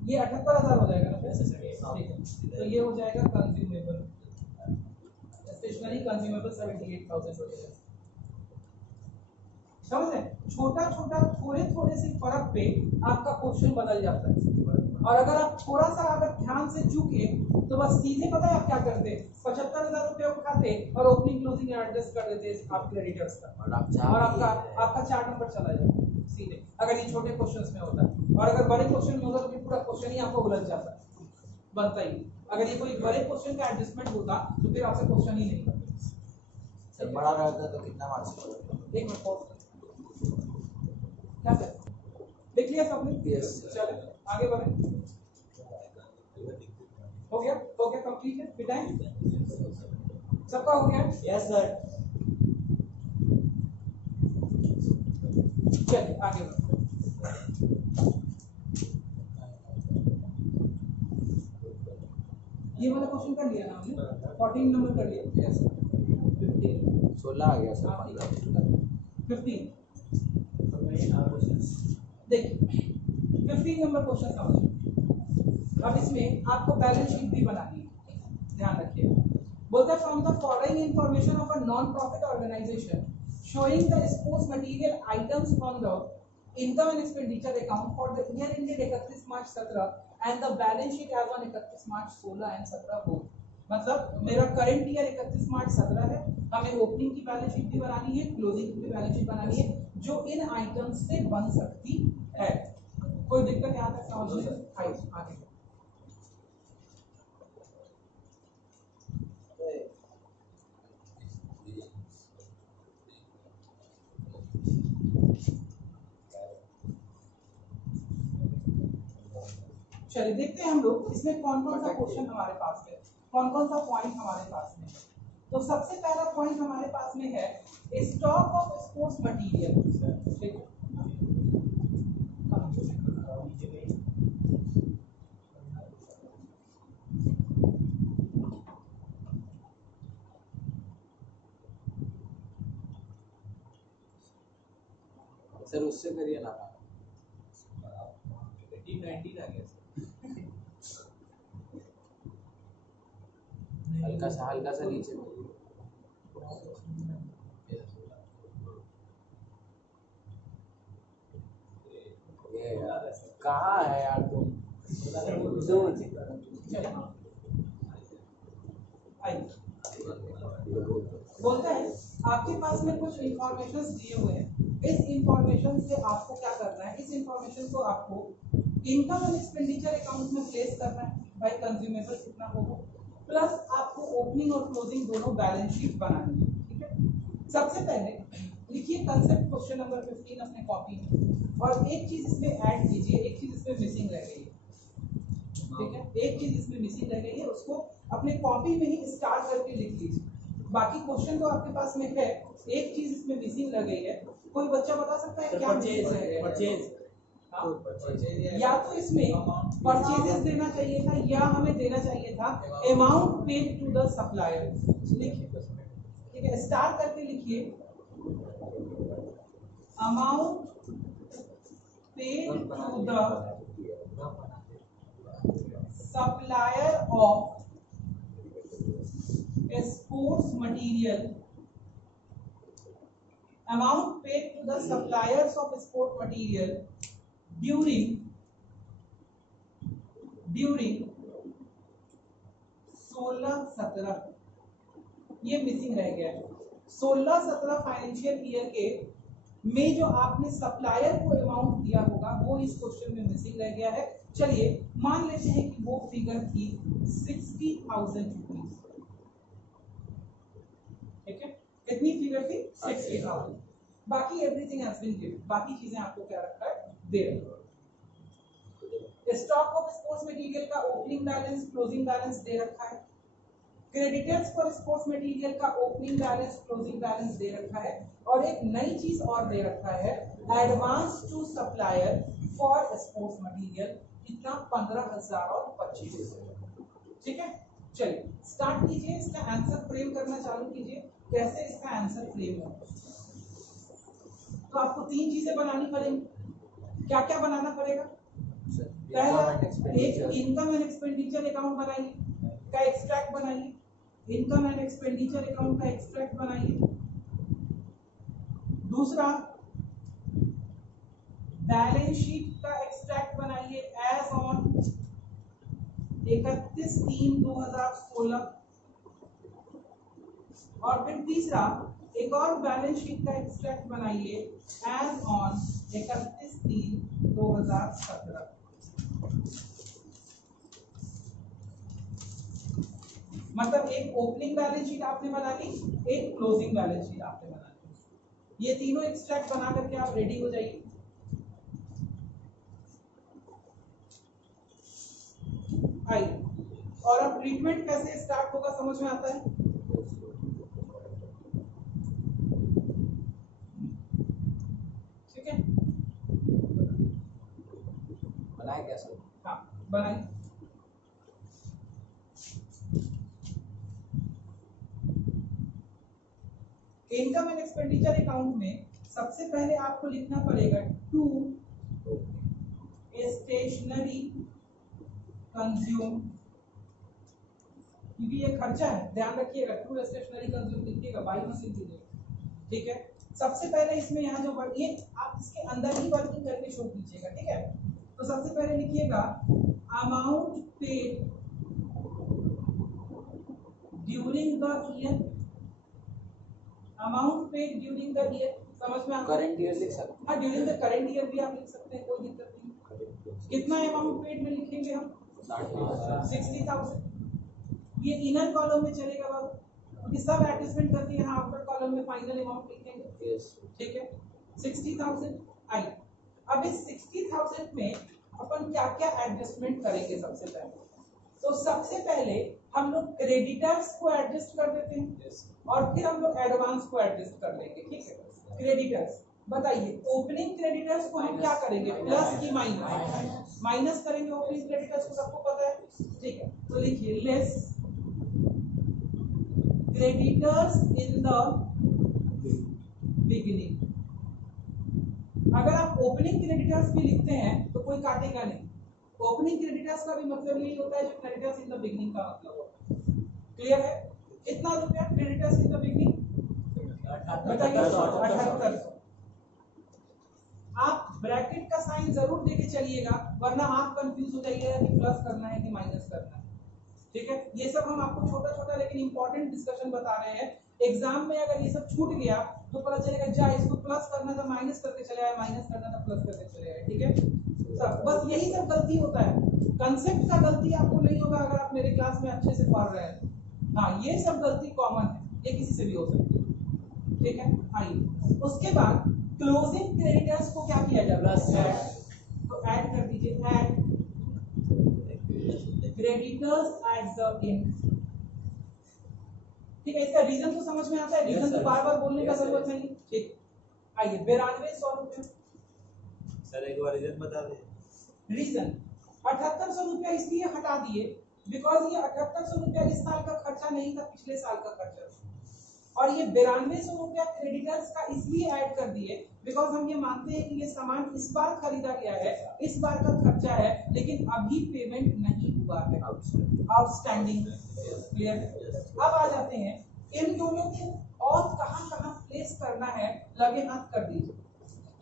ये 78,000 हो जाएगा ना? ठीक है तो ये हो जाएगा कंज्यूमेबल स्टेशनरी कंज्यूमेबल 78,000 हो जाएगा। समझ रहे? छोटा छोटा थोड़े से फर्क पे आपका क्वेश्चन बदल जाता है। और अगर आप थोड़ा सा अगर ध्यान से चूके तो बस सीधे पता है आप क्या करते? 75,000 रुपये उठाते और ओपनिंग क्लोजिंग एडजस्ट कर देते आप क्रेडिटर्स का और आपका 4 नंबर चला जाता सीधे, अगर ये छोटे क्वेश्चंस में होता है। और अगर बड़े क्वेश्चन में होता तो पूरा क्वेश्चन ही आपको उलझ जाता है, बनता ही। अगर ये कोई बड़े क्वेश्चन का एडजस्टमेंट होता तो फिर आपसे क्वेश्चन ही नहीं बनता। बड़ा रहता तो कितना मार्क्स? एक मिनट क्या सर देख लिया सबने? यस चले आगे बढ़े। हो गया कंप्लीट है? बिटाएं सबका हो गया? Yes sir. चलिए आगे बढ़े। ये वाला क्वेश्चन कर लिया ना हमने? 14 नंबर कर लिया। यस 16 आ गया सर। 15 देखिए 15 नंबर क्वेश्चन समझिए। अब इसमें आपको बैलेंस शीट भी बनानी है, ध्यान रखिएगा। बोलता है from the following information of a non profit organization showing the exposed material items from the income and expenditure account for the year ended 31 March 17 and the balance sheet as on 31 March 16 and 17 both। मतलब मेरा करंट ईयर 31 मार्च 17 है, हमें ओपनिंग की बैलेंस शीट भी बनानी है, क्लोजिंग की बैलेंस शीट बनानी है जो इन आइटम्स से बन सकती है। कोई दिक्कत यहाँ तक समझ में आगे? चलिए देखते हैं हम लोग इसमें कौन कौन सा क्वेश्चन हमारे पास है, कौन कौन सा पॉइंट हमारे पास में है। तो सबसे पहला पॉइंट हमारे पास में है stock of export material. Sir उससे करिए ना। 19 आ गया हल्का सा नीचे ये कहाँ है यार तुम? बोलता है आपके पास में कुछ इंफॉर्मेशन दिए हुए हैं, इस इंफॉर्मेशन से आपको क्या करना है, इस इंफॉर्मेशन को आपको इनकम एंड एक्सपेंडिचर अकाउंट में प्लेस करना है बाय कंज्यूमेबल कितना होगा, प्लस आपको ओपनिंग और क्लोजिंग दोनों बैलेंस शीट बनानी है। ठीक है, सबसे पहले लिखिए कंसेप्ट क्वेश्चन नंबर 15 अपने कॉपी में, और एक चीज इसमें ऐड कीजिए, एक चीज इसमें मिसिंग रह गई है। ठीक है, एक चीज इसमें मिसिंग रह गई है, उसको अपने कॉपी में ही स्टार्ट करके लिख लीजिए। बाकी क्वेश्चन तो आपके पास में है, एक चीज इसमें मिसिंग लग गई है। कोई बच्चा बता सकता है क्या मिसिंग रह गया है? या तो इसमें परचेजेस देना चाहिए था, या हमें देना चाहिए था amount paid to the supplier. लिखिए, ठीक है, स्टार्ट करके लिखिए amount paid to the supplier of sports material, amount paid to the suppliers of sport material during 16-17, ये मिसिंग रह गया है। 16-17 फाइनेंशियल ईयर के में जो आपने सप्लायर को अमाउंट दिया होगा वो इस क्वेश्चन में मिसिंग रह गया है। चलिए मान लेते हैं कि वो फिगर थी 60,000 रुपीज। ठीक है, कितनी फिगर थी? 60,000। बाकी एवरीथिंग हैज बीन गिवन, बाकी चीजें आपको क्या रखा है? दे रखा है। स्टॉक ऑफ स्पोर्ट्स मटेरियल का ओपनिंग बैलेंस, क्लोजिंग बैलेंस दे रखा है। क्रेडिटर्स फॉर स्पोर्ट्स मटेरियल का ओपनिंग बैलेंस, क्लोजिंग बैलेंस दे रखा है। और एक नई चीज और दे रखा है, advance to supplier for sports material, कितना? 15,000 और 25,000। ठीक है, चलिए स्टार्ट कीजिए, इसका आंसर फ्रेम करना चालू कीजिए। कैसे इसका आंसर फ्रेम होगा? तो आपको तीन चीजें बनानी पड़ेंगी। क्या क्या बनाना पड़ेगा? पहला, एक इनकम एंड एक्सपेंडिचर अकाउंट बनाइए, का एक्सट्रैक्ट बनाइए। इनकम एंड एक्सपेंडिचर अकाउंट का एक्सट्रैक्ट बनाइए। दूसरा, बैलेंस शीट का एक्सट्रैक्ट बनाइए एज ऑन 31/3/2016। और फिर तीसरा, एक और बैलेंस शीट का एक्सट्रैक्ट बनाइए एज ऑन 31/3/2017। मतलब एक ओपनिंग बैलेंस शीट आपने बना ली, एक क्लोजिंग बैलेंस शीट आपने बना ली। ये तीनों एक्सट्रैक्ट बना करके आप रेडी हो जाइए। आइए, और अब ट्रीटमेंट कैसे स्टार्ट होगा समझ में आता है? ठीक है, बनाए कैसे? हाँ बनाइए। इनकम एंड एक्सपेंडिचर अकाउंट में सबसे पहले आपको लिखना पड़ेगा टू स्टेशनरी कंज्यूम, क्योंकि ये खर्चा है, ध्यान रखिएगा। टू स्टेशनरी कंज्यूम लिखिएगा, बाई मशीन कीजिएगा। ठीक है, सबसे पहले इसमें यहाँ जो वर्ड, ये आप इसके अंदर ही वर्किंग करके शो कीजिएगा। ठीक है, तो सबसे पहले लिखिएगा amount paid during the year, amount paid during the year. समझ में आता है? करंट ईयर लिख सकते हैं। हाँ, ड्यूरिंग द करंट ईयर भी आप लिख सकते हैं, कोई दिक्कत नहीं। कितना अमाउंट पेड में लिखेंगे हम? 60,000। ये इनर कॉलम में चलेगा बाबू, क्योंकि सब एडजस्टमेंट करके यहाँ आउटर कॉलम में फाइनल अमाउंट लिखेंगे। ठीक है, 60,000 आई। अब इस 60,000 में अपन क्या क्या एडजस्टमेंट करेंगे? सबसे पहले तो सबसे पहले हम लोग क्रेडिटर्स को एडजस्ट कर देते हैं, और फिर हम लोग एडवांस को एडजस्ट कर लेंगे। ठीक है, क्रेडिटर्स बताइए, ओपनिंग क्रेडिटर्स को हम क्या करेंगे? प्लस की माइनस? माइनस करेंगे ओपनिंग क्रेडिटर्स को, सबको पता है। ठीक है, तो लिखिए less creditors in the beginning. अगर आप ओपनिंग क्रेडिटर्स भी लिखते हैं तो कोई काटेगा नहीं। ओपनिंग क्रेडिटर्स का भी मतलब यही होता है जो क्रेडिटर्स इन द बिगिनिंग का मतलब होता है। क्लियर है? कितना रुपया क्रेडिटर्स इन द बिगनिंग? बताइए 7800। आप ब्रैकेट का साइन जरूर देके चलिएगा, वरना आप कंफ्यूज हो जाइएगा कि प्लस करना है कि माइनस करना है। ठीक है, ये सब हम आपको छोटा छोटा लेकिन इंपॉर्टेंट डिस्कशन बता रहे हैं। एग्जाम में अगर ये सब छूट गया तो पता चलेगा जा इसको प्लस करना था माइनस करके चले आए, माइनस करना था प्लस करके चले आए। ठीक है सब, बस यही सब गलती होता है। कंसेप्ट का गलती आपको नहीं होगा अगर आप मेरे क्लास में अच्छे से पढ़ रहे हैं। हाँ, ये सब गलती कॉमन है, ये किसी से भी हो सकती है। ठीक है, आइए उसके बाद क्लोजिंग क्रेडिटर्स को क्या किया जाता है? तो ऐड कर दीजिए, add creditors eight the and. ठीक है, इसका रीजन तो समझ में आता है, रीजन तो बार बार बोलने का जरूरत नहीं। ठीक, आइए 9200 रुपये। सर एक बार रीजन बता दें। रीजन 7800 रुपया इसलिए हटा दिए बिकॉज ये 7800 रुपया इस साल का खर्चा नहीं था, पिछले साल का खर्चा था। और ये 9200 रुपया क्रेडिटर्स का इसलिए ऐड कर दिए बिकॉज हम ये मानते हैं कि ये सामान इस बार खरीदा गया है, इस बार का खर्चा है, लेकिन अभी पेमेंट नहीं हुआ है, आउटस्टैंडिंग। क्लियर है? अब आ जाते हैं इन दोनों को और कहां प्लेस करना है, लगे हाथ कर दीजिए।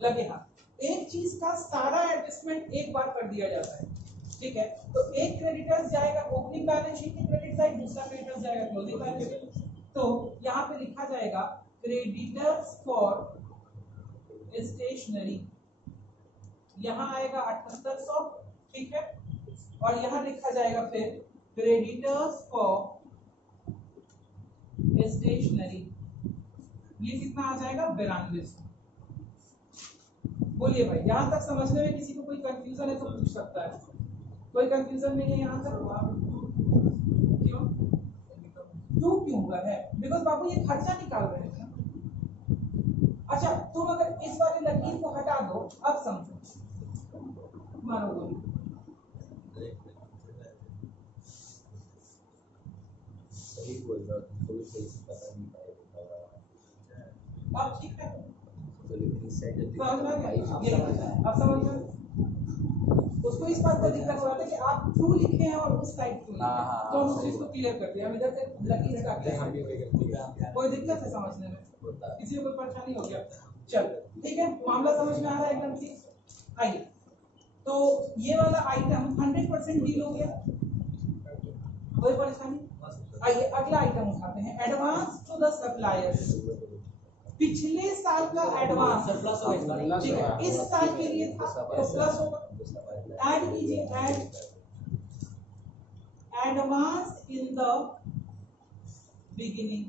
लगे हाथ, एक चीज का सारा एडजस्टमेंट एक बार कर दिया जाता है। ठीक है, तो एक क्रेडिटर्स जाएगा ओपनिंग बैलेंस शीट की क्रेडिट साइड, दूसरा क्रेडिटर्स जाएगा क्लोजिंग बैलेंस शीट। तो यहाँ पे लिखा जाएगा क्रेडिटर्स फॉर स्टेशनरी, यहाँ आएगा 7800। ठीक है, और यहाँ लिखा जाएगा फिर क्रेडिटर्स फॉर स्टेशनरी, ये कितना आ जाएगा? 9200। बोलिए भाई, यहाँ तक समझने में किसी को कोई कंफ्यूजन है तो पूछ सकता है। कोई कंफ्यूजन नहीं है यहाँ तक? क्यों? टू क्यों हुआ है? बिकॉज बाबू ये खर्चा निकाल रहे हैं। अच्छा, तुम अगर इस वाली लकीर को हटा दो, अब समझो। मानो बोलिए। सही बोल रहा हूँ, कोई सही से पता नहीं पाएगा। अब ठीक है, तो लेकिन इस साइड समझ में आ गया? अब समझ में उसको इस बात का दिक्कत हो रहा था कि आप ट्रू लिखे हैं और उस साइड क्यों लिखे हैं, तो हम उस चीज को क्लियर कर दिया। हम इधर से लकीर हटा के, कोई दिक्कत है समझने में? किसी को कोई परेशानी हो गया? चलो ठीक है, मामला समझ में आ रहा है एकदम ठीक। आइए, तो ये वाला आइटम 100% डील हो गया, कोई परेशानी? आइए अगला आइटम उठाते हैं, एडवांस टू द सप्लायर्स। पिछले साल का एडवांस प्लस होगा, ठीक है, इस साल के लिए था तो प्लस होगा। ऐड कीजिए, add advance in the beginning,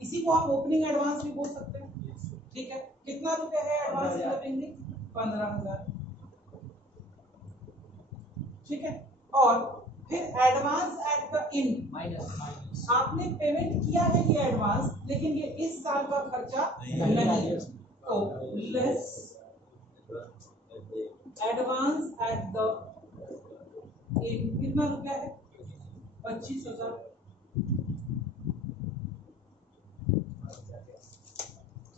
इसी को हम ओपनिंग एडवांस भी बोल सकते हैं। ठीक है, कितना रुपया है एडवांस इन द बिगिनिंग? 15000। ठीक है, और फिर advance at the and minus, आपने पेमेंट किया है ये एडवांस, लेकिन ये इस साल का खर्चा नहीं, तो less advance at the and. कितना रुपया है? 25000।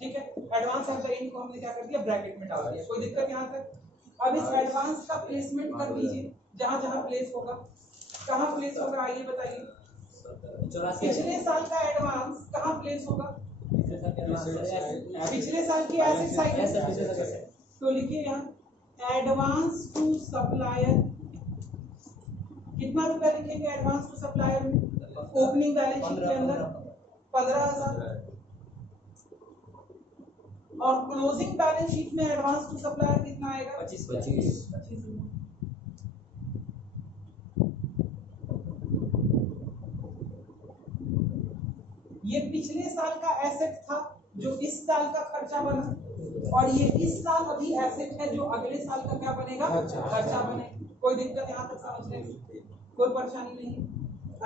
ठीक है, एडवांस एट द एंड को हमने क्या कर दिया? ब्रैकेट में डाल दिया। कोई दिक्कत यहाँ तक? अब इस एडवांस का प्लेसमेंट कर दीजिए, जहां जहां प्लेस होगा। कहाँ प्लेस होगा आइए बताइए? पिछले साल का एडवांस कहाँ प्लेस होगा? पिछले साल की एसेट साइड, तो लिखिए यहाँ एडवांस टू सप्लायर। कितना रुपया लिखेंगे एडवांस टू सप्लायर में? ओपनिंग बैलेंस शीट के अंदर 15000, और क्लोजिंग बैलेंस शीट में एडवांस टू सप्लायर कितना आएगा? 25। ये पिछले साल का एसेट था जो इस साल का खर्चा बना, और ये इस साल अभी एसेट है जो अगले साल का क्या बनेगा? खर्चा बने। कोई दिक्कत यहाँ तक समझने में? कोई परेशानी नहीं?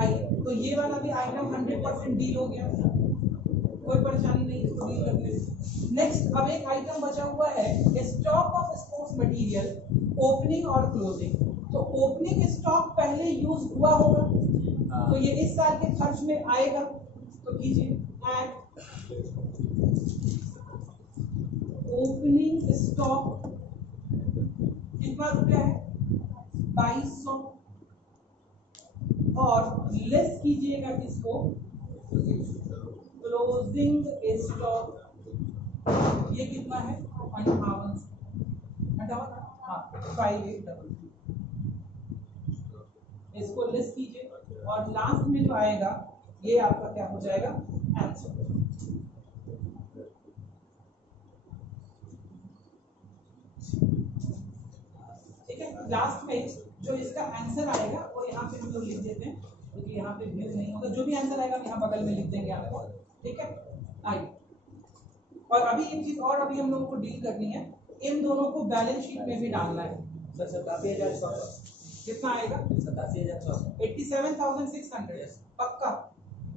आइए, तो ये वाला भी आइटम 100% डील हो गया, कोई परेशानी नहीं इसको डील करने में। नेक्स्ट, अब एक आइटम बचा हुआ है stock of sports material, opening और क्लोजिंग। तो ओपनिंग स्टॉक पहले यूज हुआ होगा, तो ये इस साल के खर्च में आएगा, तो कीजिए ऐड ओपनिंग स्टॉक। कितना रुपया है? 2200। और लेस कीजिएगा किसको, क्लोजिंग स्टॉक। ये कितना है 58, हाँ 5833। इसको लेस कीजिए और लास्ट में जो आएगा ये आपका क्या हो जाएगा आंसर। ठीक है, लास्ट में जो इसका आंसर आएगा वो यहाँ पे हम लोग लिख देते हैं क्योंकि यहाँ पे भीड़ नहीं होगा। जो भी आंसर आएगा हम यहाँ बगल में लिख देंगे आपको। ठीक है, आइए। और अभी एक चीज और अभी हम लोगों को डील करनी है, इन दोनों को बैलेंस शीट में भी डालना है। सर 87,100 कितना आएगा 87,100 87,600 पक्का।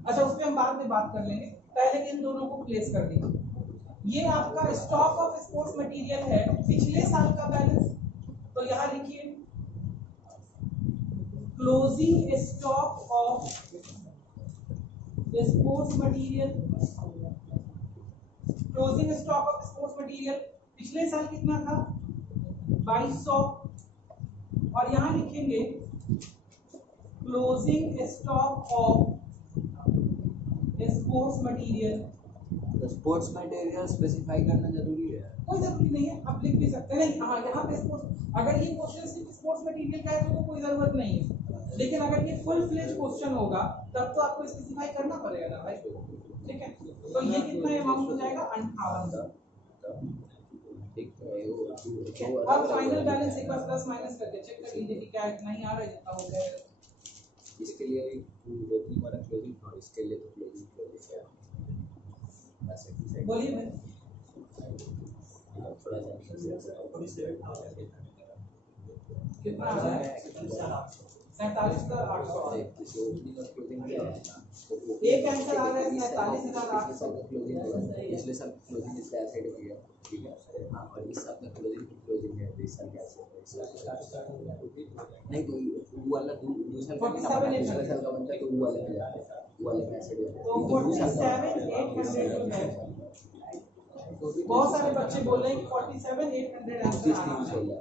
अच्छा उस पर हम बाद में बात कर लेंगे, पहले इन दोनों को प्लेस कर दीजिए। ये आपका स्टॉक ऑफ स्पोर्ट्स मटेरियल है पिछले साल का बैलेंस, तो यहाँ लिखिए closing stock of sports material. Closing stock of sports material पिछले साल कितना था 2200, और यहां लिखेंगे closing stock of sports material. तो स्पोर्ट्स मटेरियल स्पेसिफाई करना जरूरी है? कोई जरूरी नहीं है, आप लिख भी सकते हैं। नहीं हाँ, यहाँ पे स्पोर्ट्स, अगर ये क्वेश्चन सिर्फ स्पोर्ट्स मटेरियल का है तो कोई जरूरत नहीं है, लेकिन अगर ये फुल फ्लेज क्वेश्चन होगा तब तो आपको स्पेसिफाई करना पड़ेगा ना भाई। ठीक है, तो ये कितना अमाउंट हो जाएगा 58। अब फाइनल बैलेंस एक बार प्लस माइनस करके चेक कर लीजिए कि क्या इतना ही आ रहा है जितना हो गया। इसके लिए ओपनिंग वाला क्लोजिंग था, इसके लिए तो क्लोजिंग क्या है? बोलिए मैं थोड़ा सा कितना आ रहा है 47,800। एक आंसर आ रहा है 47,800। पिछले साल क्लोजिंग इसका एसेट हो गया, ठीक है। हाँ, और इस साल का क्लोजिंग है, इस साल का एसेट नहीं, तो वो वाला दूसरा पिछले साल का बनता है, तो वो वाला में जाता है, वो वाले में एसेट जाता है। तो 47,800 जो है, बहुत सारे बच्चे बोल रहे हैं कि 47,800 आंसर आना चाहिए।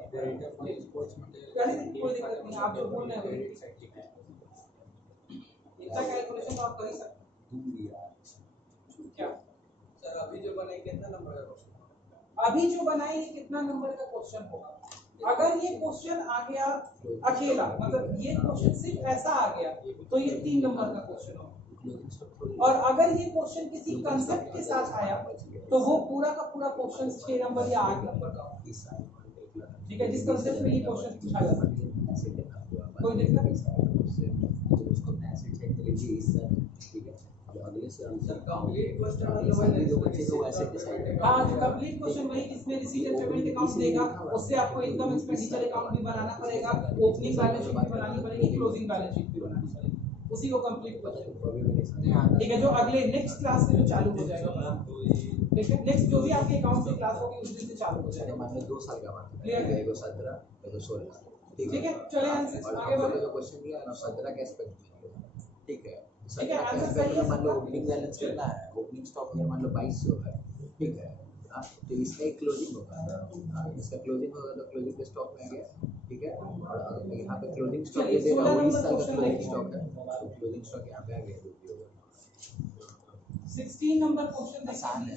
कोई दिक्कत नहीं, आप जो बोल रहे हैं इतना कैलकुलेशन तो आप कर ही सकते हैं। क्या सर अभी जो बनाई कितना नंबर का क्वेश्चन? अभी जो बनाई है कितना नंबर का क्वेश्चन होगा? अगर ये क्वेश्चन आ गया अकेला, मतलब ये क्वेश्चन सिर्फ ऐसा आ गया तो ये 3 नंबर का क्वेश्चन होगा, और अगर ये क्वेश्चन किसी कंसेप्ट के साथ आया तो वो पूरा का पूरा क्वेश्चन 6 नंबर या 8 नंबर का होगा। ठीक है, जिस कंसेप्ट में ये क्वेश्चन पूछा जाता है कोई दिक्कत हाँ, जो कंप्लीट क्वेश्चन वही जिसमें रिसीट एंड पेमेंट अकाउंट देगा, उससे आपको इनकम एक्सपेंडिचर अकाउंट भी बनाना पड़ेगा, ओपनिंग बैलेंस शीट भी बनानी पड़ेगी, क्लोजिंग बैलेंस शीट भी बनानी पड़ेगी, उसी को कंप्लीट क्वेश्चन। ठीक है, जो अगले नेक्स्ट क्लास से जो चालू हो जाएगा, ठीक है, नेक्स्ट जो भी आपके अकाउंट से क्लास होगी उस दिन से चालू हो जाएगा। मान लो 2 साल का बात है, एगो 17 एगो 16, ठीक है, चले आंसर आगे बढ़ो। जो क्वेश्चन दिया है ना 17 का एस्पेक्ट में, ठीक है, ठीक है, आंसर सही है। मान लो ओपनिंग बैलेंस कितना है, ओपनिंग स्टॉक अगर मान लो 2200 है, ठीक है, तो इसका एक क्लोजिंग होगा, इसका क्लोजिंग होगा तो क्लोजिंग के स्टॉक में आ गया, ठीक है। और अगर यहाँ पे क्लोजिंग स्टॉक ये देगा, वो इस साल का क्लोजिंग स्टॉक है, तो क्लोजिंग स्टॉक यहाँ पे आ गया, 16 नंबर क्वेश्चन आसान है।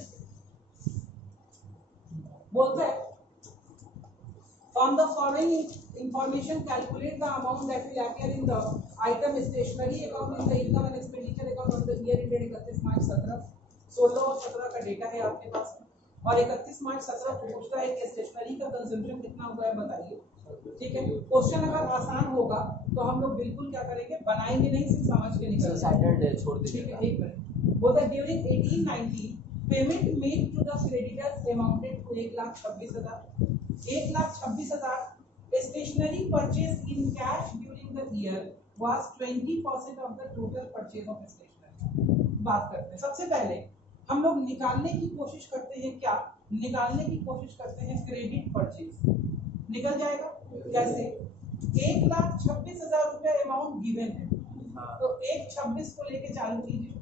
बोलते हैं from the following information calculate the amount that will appear in the item stationery account in the income and expenditure account of the year ended 31 March 17। 16 और 17 का डेटा है आपके पास, और 31 मार्च 17 को पूछता है कि स्टेशनरी का कंजम्पशन कितना हुआ है बताइए। ठीक है, क्वेश्चन अगर आसान होगा तो हम लोग बिल्कुल क्या करेंगे, बनाएंगे नहीं, सिर्फ समझ के निकल सैटरडे छोड़ दीजिए। ठीक है, एक मिनट। बोलता है during 1890 payment made to the creditors amounted to 1,26,000। 1,26,000 stationery purchase in cash during the year was 20% of the total purchase of stationery. बात करते हैं, सबसे पहले हम लोग निकालने की कोशिश करते हैं, क्या निकालने की कोशिश करते हैं, क्रेडिट परचेज निकल जाएगा कैसे? 1,26,000 रुपए अमाउंट गिवन है, तो 1,26 को लेके चालू कीजिए।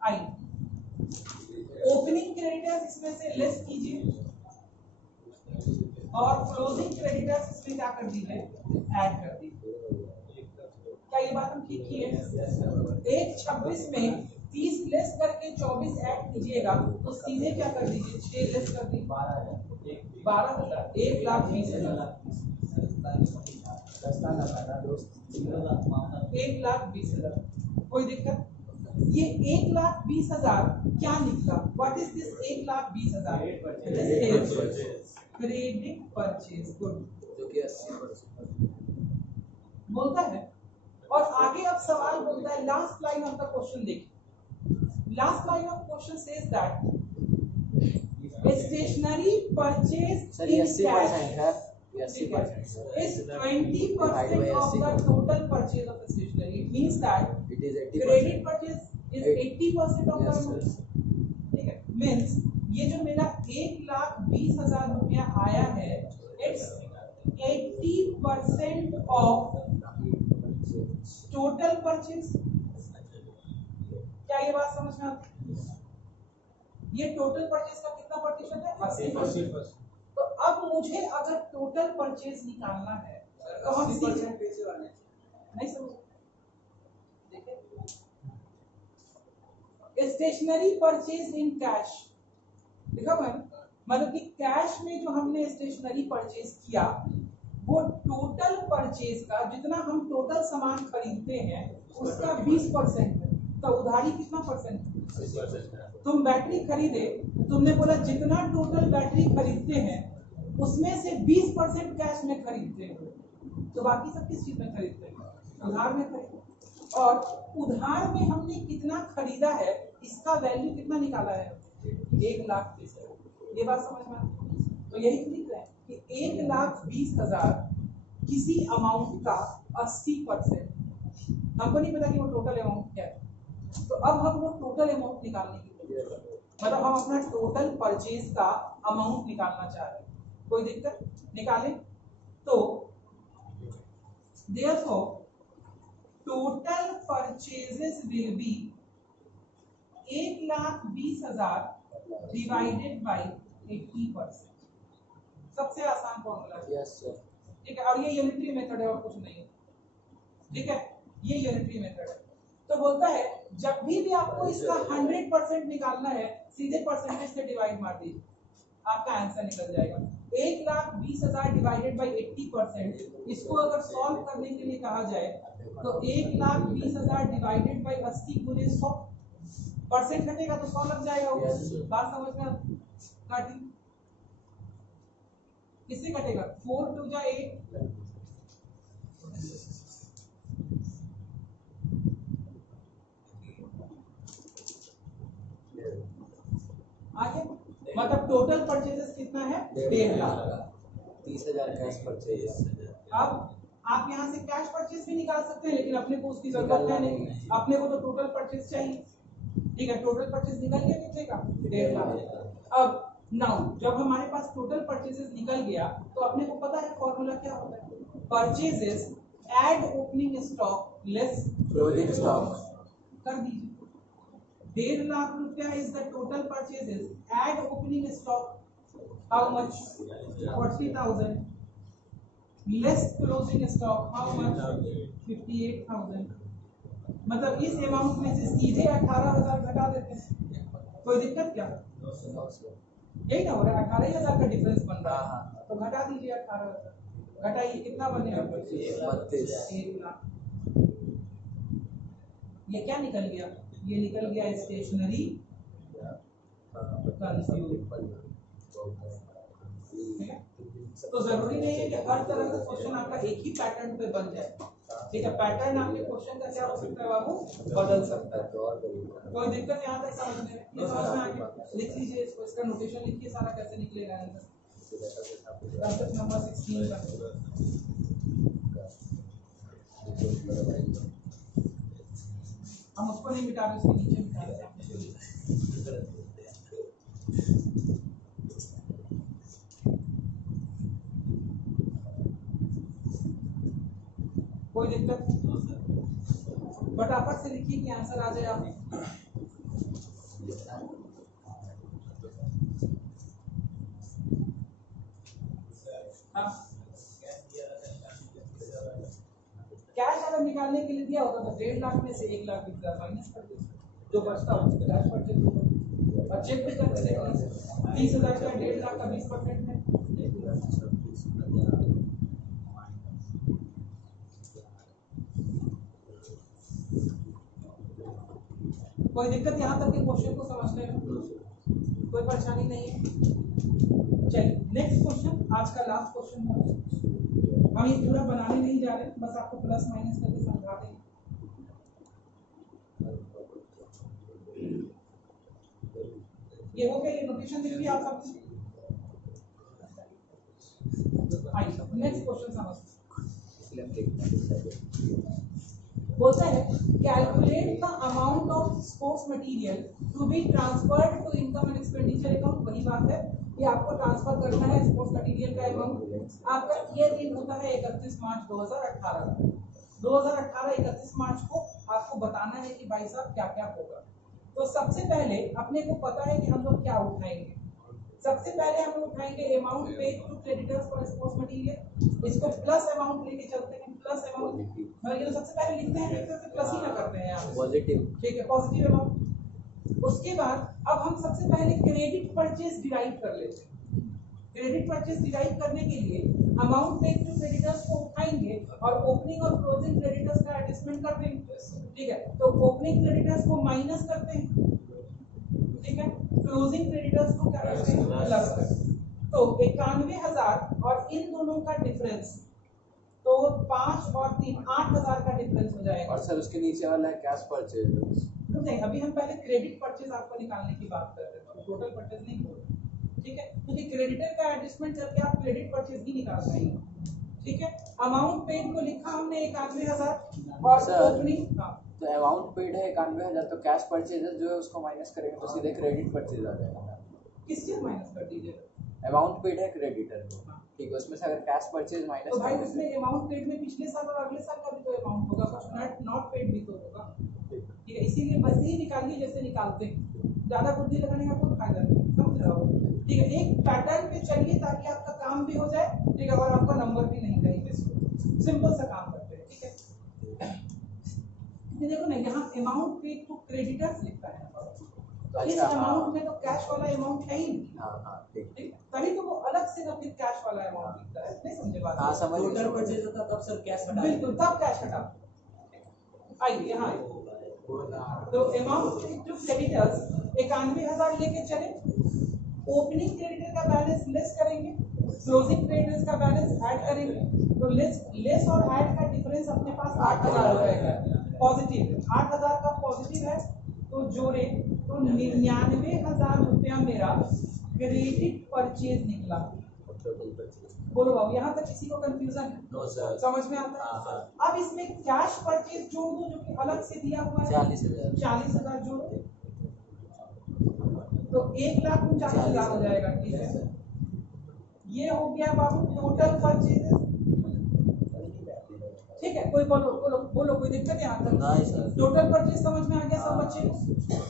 आई ओपनिंग क्रेडिटर्स इसमें से लेस कीजिए, और क्लोजिंग क्रेडिटर्स इसमें क्या कर दीजिए, ऐड कर दीजिए। क्या ये बात हम ठीक एक 26 में 30 लेस करके 24 ऐड कीजिएगा तो सीधे क्या कर दीजिए, 6 लेस कर दीजिए 12,000, 1,20,000, 1,20,000। कोई दिक्कत? ये 1,20,000 क्या निकला? What is this 1,20,000? Credit purchase. Good, जो कि 80% बोलता है। और आगे अब सवाल बोलता है, last line of the question देखिए। Last line of question says that stationery purchase sir ये इन 80% है, ये cash 80% is 20% of the total purchase of the stationery. It means that it is 80%। credit purchase is 80% of the Yes, amount. sir। ठीक है, मीन्स ये जो मेरा 1,20,000 रुपया आया है, इट्स 80% ऑफ टोटल परचेज। क्या ये बात समझ में आती है? ये टोटल परचेज का कितना प्रतिशत है? 80%। तो अब मुझे अगर टोटल परचेज निकालना है तो हम 80% कैसे बने? नहीं समझ, देखिए स्टेशनरी परचेज इन कैश देखा मैंने, मतलब कि कैश में जो हमने स्टेशनरी परचेज किया वो टोटल परचेज का, जितना हम टोटल सामान खरीदते हैं उसका 20% है। तो उधारी कितना परसेंट है? तुम बैटरी खरीदे, तुमने बोला जितना टोटल बैटरी खरीदते हैं उसमें से 20% कैश में खरीदते हैं, तो बाकी सब किस चीज में खरीदते हैं? उधार में खरीदते। और उधार में हमने कितना खरीदा है इसका वैल्यू कितना निकाला है? 1,20,000। ये बात समझ में आती? तो यही लिख रहे हैं कि 1,20,000 किसी अमाउंट का 80%। हमको नहीं पता कि वो टोटल अमाउंट क्या है, तो अब हम वो टोटल अमाउंट निकालने की, मतलब हम अपना टोटल परचेज का अमाउंट निकालना चाह रहे हैं। कोई दिक्कत? निकालें। तो therefore total purchases will be 1,20,000 divided by 80%। सबसे आसान फॉर्मूला है। Yes sir. ठीक है, और ये यूनिटरी मेथड है और कुछ नहीं है। ठीक है, ये यूनिटरी मेथड है। तो बोलता है जब भी आपको इसका 100% निकालना है सीधे परसेंटेज से डिवाइड मार दीजिए, आपका आंसर निकल जाएगा। 1,20,000 डिवाइडेड बाई 80%। इसको अगर सॉल्व करने के लिए कहा जाए तो 1,20,000 डिवाइडेड बाई 80 गुने 100% घटेगा तो 100 लग जाएगा। बात समझ में आती? काटी किससे कटेगा? 4 2 जा 8। आगे मतलब टोटल परचेजेस कितना है? 1.5 लाख। 30,000 cash purchase. अब आप यहाँ से कैश परचेज भी निकाल सकते हैं, लेकिन अपने को उसकी जरूरत है नहीं, अपने को तो टोटल परचेज चाहिए। ठीक है, टोटल परचेज निकल गया कितने का? 1.5 लाख। अब नाउ जब हमारे पास टोटल परचेजेस निकल गया तो अपने को पता है फॉर्मूला क्या होता है? Purchases add opening stock less closing stock. कर दीजिए। 1.5 लाख रुपया is the total purchases, add opening stock how much? 40,000 less closing stock how much? 58,000। मतलब इस अमाउंट में से सीधे 18,000 घटा देते हैं। कोई दिक्कत क्या? यही ना हो रहा है, 18,000 का डिफरेंस बन रहा है तो घटा दीजिए 18,000। घटाइए, कितना बनेगा? 32। 1 लाख। ये क्या निकल गया? ये निकल गया स्टेशनरी कंज्यूम। तो जरूरी नहीं है कि हर तरह का क्वेश्चन आपका एक ही पैटर्न पे बन जाए। ठीक है, पैटर्न आपके क्वेश्चन का क्या हो सकता है बाबू? बदल सकता है। कोई दिक्कत यहाँ तक समझने में? ये समझ में आ गया? लिख लीजिए इसको, इसका नोटेशन लिखिए सारा कैसे निकलेगा आंसर। कंसेप्ट नंबर 16 का हम उसको नहीं मिटा रहे, उसके नीचे मिटा रहे हैं। कोई दिक्कत? फटाफट से लिखिए कि आंसर आ जाए आप। कैश अगर निकालने के लिए दिया होता तो 1.5 लाख में से 1 लाख बिकता माइनस कर देते, जो बचता उसको कैश परचेज होगा और चेक भी कर देते हैं 30,000 का 1.5 लाख का 20% है। कोई दिक्कत यहाँ तक के क्वेश्चन को समझने में कोई परेशानी नहीं है। चलिए नेक्स्ट क्वेश्चन, आज का लास्ट क्वेश्चन है। हम ये पूरा बनाने नहीं जा रहे, बस आपको प्लस माइनस करके समझा देंगे। ये हो गया, ये नोटेशन दिख रही है आप सबको। आइए नेक्स्ट क्वेश्चन समझते हैं। बोलता है calculate the amount of sports material to be transferred to income and expenditure account. वही बात है कि आपको ट्रांसफर करना है स्पोर्ट्स मटेरियल का अमाउंट। आपका ये दिन होता है 31 मार्च 2018। 2018 31 मार्च को आपको बताना है कि भाई साहब क्या क्या होगा। तो सबसे पहले अपने को पता है कि हम लोग क्या उठाएंगे। सबसे पहले हम लोग उठाएंगे amount paid to creditors for sports material. इसको प्लस अमाउंट लेके चलते हैं, प्लस अमाउंट। ये तो सबसे पहले लिखते हैं, तो प्लस ही ना करते हैं यहाँ पॉजिटिव, ठीक है, पॉजिटिव अमाउंट। उसके बाद अब हम सबसे पहले क्रेडिट परचेज डिराइव कर लेते हैं। क्रेडिट परचेज डिराइव करने के लिए अमाउंट पेड टू क्रेडिटर्स को उठाएंगे और ओपनिंग और क्लोजिंग क्रेडिटर्स का एडजस्टमेंट कर देंगे। ठीक है, तो ओपनिंग क्रेडिटर्स को माइनस करते हैं, ठीक है, क्लोजिंग क्रेडिटर्स को क्या करते हैं, प्लस करते हैं। तो 91,000 और इन दोनों का डिफरेंस, तो 5 और 3 8,000 का डिफरेंस हो जाएगा। और सर उसके नीचे वाला है कैश परचेज। तो नहीं, अभी हम पहले क्रेडिट परचेज आपको निकालने की बात कर रहे हैं, टोटल परचेज नहीं हो रहा, ठीक है, क्योंकि क्रेडिटर का एडजस्टमेंट करके आप क्रेडिट परचेज ही निकाल पाएंगे। ठीक है, अमाउंट पेड को लिखा हमने 91,000 और ओपनिंग। तो अमाउंट पेड है 91,000, तो कैश परचेज जो है उसको माइनस करेंगे तो सीधे क्रेडिट परचेज आ जाएगा। किस चीज माइनस कर दीजिएगा? अमाउंट पेड है क्रेडिटर को, ठीक है, उसमें से अगर कैश परचेज माइनस तो भाई उसमें अमाउंट पेड में पिछले साल और अगले साल का भी तो अमाउंट होगा, कुछ नॉट पेड भी तो होगा, ठीक है, इसीलिए वैसे ही निकालिए जैसे निकालते हैं, ज्यादा बुद्धि लगाने का कोई फायदा नहीं, समझ रहे हो? ठीक है, एक पैटर्न पे चलिए ताकि आपका काम भी हो जाए, ठीक है, और आपका नंबर भी नहीं कहीं पे। सिंपल सा काम करते हैं, ठीक है। ये देखो ना, यहाँ अमाउंट पेड टू क्रेडिटर्स लिखता है, तो इस अमाउंट में तो कैश वाला अमाउंट है ही नहीं। हाँ ठीक, तभी तो वो अलग से ना फिर कैश वाला अमाउंट लिखता है, नहीं समझे बात? हाँ समझ टोटल परचेज होता तब सर कैश हटा, बिल्कुल, तब कैश हटा। आइए यहाँ तो अमाउंट टू क्रेडिटर्स 91,000 लेके चले, ओपनिंग क्रेडिटर का बैलेंस लेस करेंगे, क्लोजिंग क्रेडिटर्स का बैलेंस ऐड करेंगे, तो लेस और ऐड का डिफरेंस अपने पास 8,000 रुपए का पॉजिटिव, 8,000 का पॉजिटिव है, तो जोड़े तो 99,000 रुपया मेरा क्रेडिट परचेज निकला। बोलो बाबू, यहाँ तक किसी को कंफ्यूजन है? नो सर, समझ में आता है? अब इसमें कैश परचेज जोड़ दो जो कि अलग से दिया हुआ है, 40,000 जोड़ो, तो 1,39,000 हो जाएगा, ठीक है। ये हो गया बाबू टोटल परचेज, ठीक है, कोई बोलो बोलो बोलो, कोई दिक्कत है यहाँ तक? टोटल परचेज समझ में आ गया सब बच्चे को?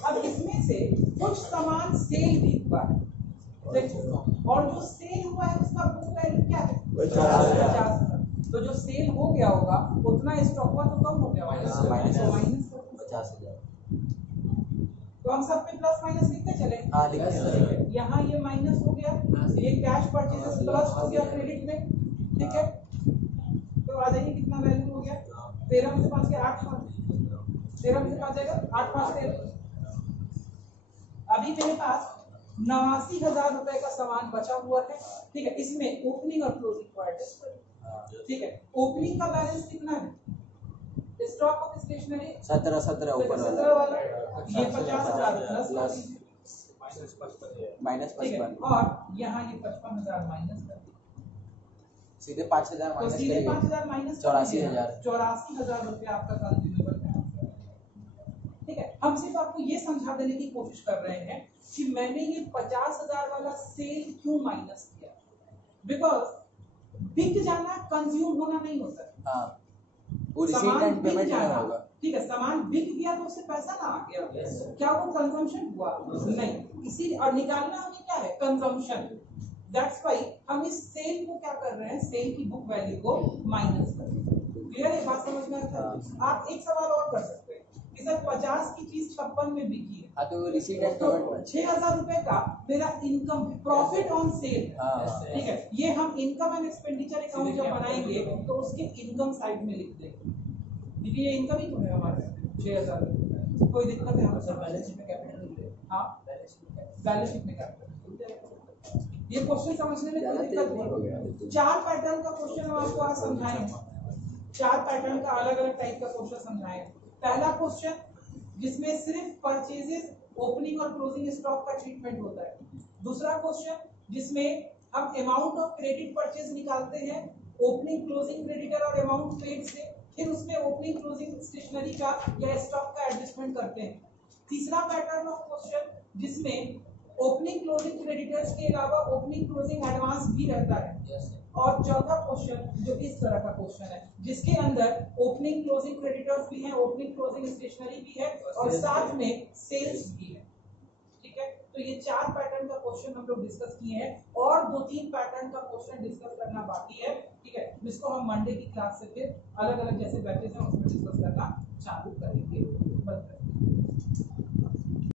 अब इसमें से कुछ सामान सेल भी हुआ है, और जो सेल हुआ है उसका बुक वैल्यू क्या है? 50,000। तो जो सेल हो गया होगा उतना स्टॉक हुआ तो कम हो गया, माइनस 50,000। तो हम सब पे प्लस माइनस लिखते चले। हाँ लिखते, यहाँ ये माइनस हो गया, ये कैश परचेज प्लस हो गया क्रेडिट में, ठीक है। तो आ जाइए कितना वैल्यू हो गया, 13 में से 5 के 8, 13 में से 5 जाएगा 8 5 13। अभी मेरे पास 89,000 रुपए का सामान बचा हुआ है, ठीक है, इसमें ओपनिंग और क्लोजिंग को एडजस्ट करें, ठीक है। ओपनिंग का बैलेंस कितना है? स्टॉक ऑफ स्टेशनरी 17 ऊपर 17 वाला, ये 50,000 प्लस माइनस 55, और यहाँ ये 55,000 माइनस कर दिया, सीधे 5,000 तो माइनस सीधे करेंगे, 5,000 माइनस 84,000 रुपया आपका कंज्यूमेबल है, ठीक है। हम सिर्फ आपको ये समझा देने की कोशिश कर रहे हैं कि मैंने ये 50,000 वाला सेल क्यों माइनस किया, बिकॉज बिक जाना कंज्यूम होना नहीं होता। हाँ वो रिसीट सामान एंड बिक पेमेंट में जाना, होगा, ठीक है, सामान बिक गया तो उससे पैसा ना आ गया, क्या वो कंजम्पशन हुआ? नहीं, इसी और निकालना हमें क्या है? कंजम्पशन। दैट्स व्हाई हम इस सेल को क्या कर रहे हैं, सेल की बुक वैल्यू को माइनस कर रहे हैं। क्लियर है बात समझ में आता है? आप एक सवाल और कर सकते हैं कि सर 50 की चीज 56 में बिकी है, हाँ तो रिसीट एंड तो पेमेंट 6000 रुपए का मेरा इनकम प्रॉफिट ऑन सेल, ठीक है, ये हम इनकम एंड एक्सपेंडिचर अकाउंट जब बनाएंगे तो उसके इनकम साइड में लिख देंगे, क्योंकि ये इनकम ही तो है हमारे 6000 रुपए। कोई दिक्कत है हमारे सर? बैलेंस शीट में कैपिटल लिख दे। हाँ बैलेंस शीट में कैपिटल, ये क्वेश्चन समझने में कोई दिक्कत नहीं। 4 पैटर्न का क्वेश्चन हम आपको आज समझाएंगे, 4 पैटर्न का अलग अलग टाइप का क्वेश्चन समझाएंगे। पहला क्वेश्चन जिसमें सिर्फ परचेजेस, ओपनिंग और क्लोजिंग स्टॉक का ट्रीटमेंट होता है। दूसरा क्वेश्चन जिसमें हम अमाउंट ऑफ क्रेडिट परचेज निकालते हैं, ओपनिंग क्लोजिंग क्रेडिटर और अमाउंट पेड से, फिर उसमें ओपनिंग क्लोजिंग स्टेशनरी का या स्टॉक का एडजस्टमेंट करते हैं। तीसरा पैटर्न ऑफ क्वेश्चन जिसमें ओपनिंग क्लोजिंग क्रेडिटर्स के अलावा ओपनिंग क्लोजिंग एडवांस भी रहता है। और चौथा क्वेश्चन जो इस तरह का क्वेश्चन है जिसके अंदर ओपनिंग क्लोजिंग क्रेडिटर्स भी हैं, ओपनिंग क्लोजिंग स्टेशनरी भी है और साथ में सेल्स भी है। ठीक है, तो ये 4 पैटर्न का क्वेश्चन हम लोग डिस्कस किए हैं और 2-3 पैटर्न का क्वेश्चन डिस्कस करना बाकी है। ठीक है, जिसको हम मंडे की क्लास से फिर अलग अलग जैसे बैचेस हैं उसमें डिस्कस करना चालू करेंगे।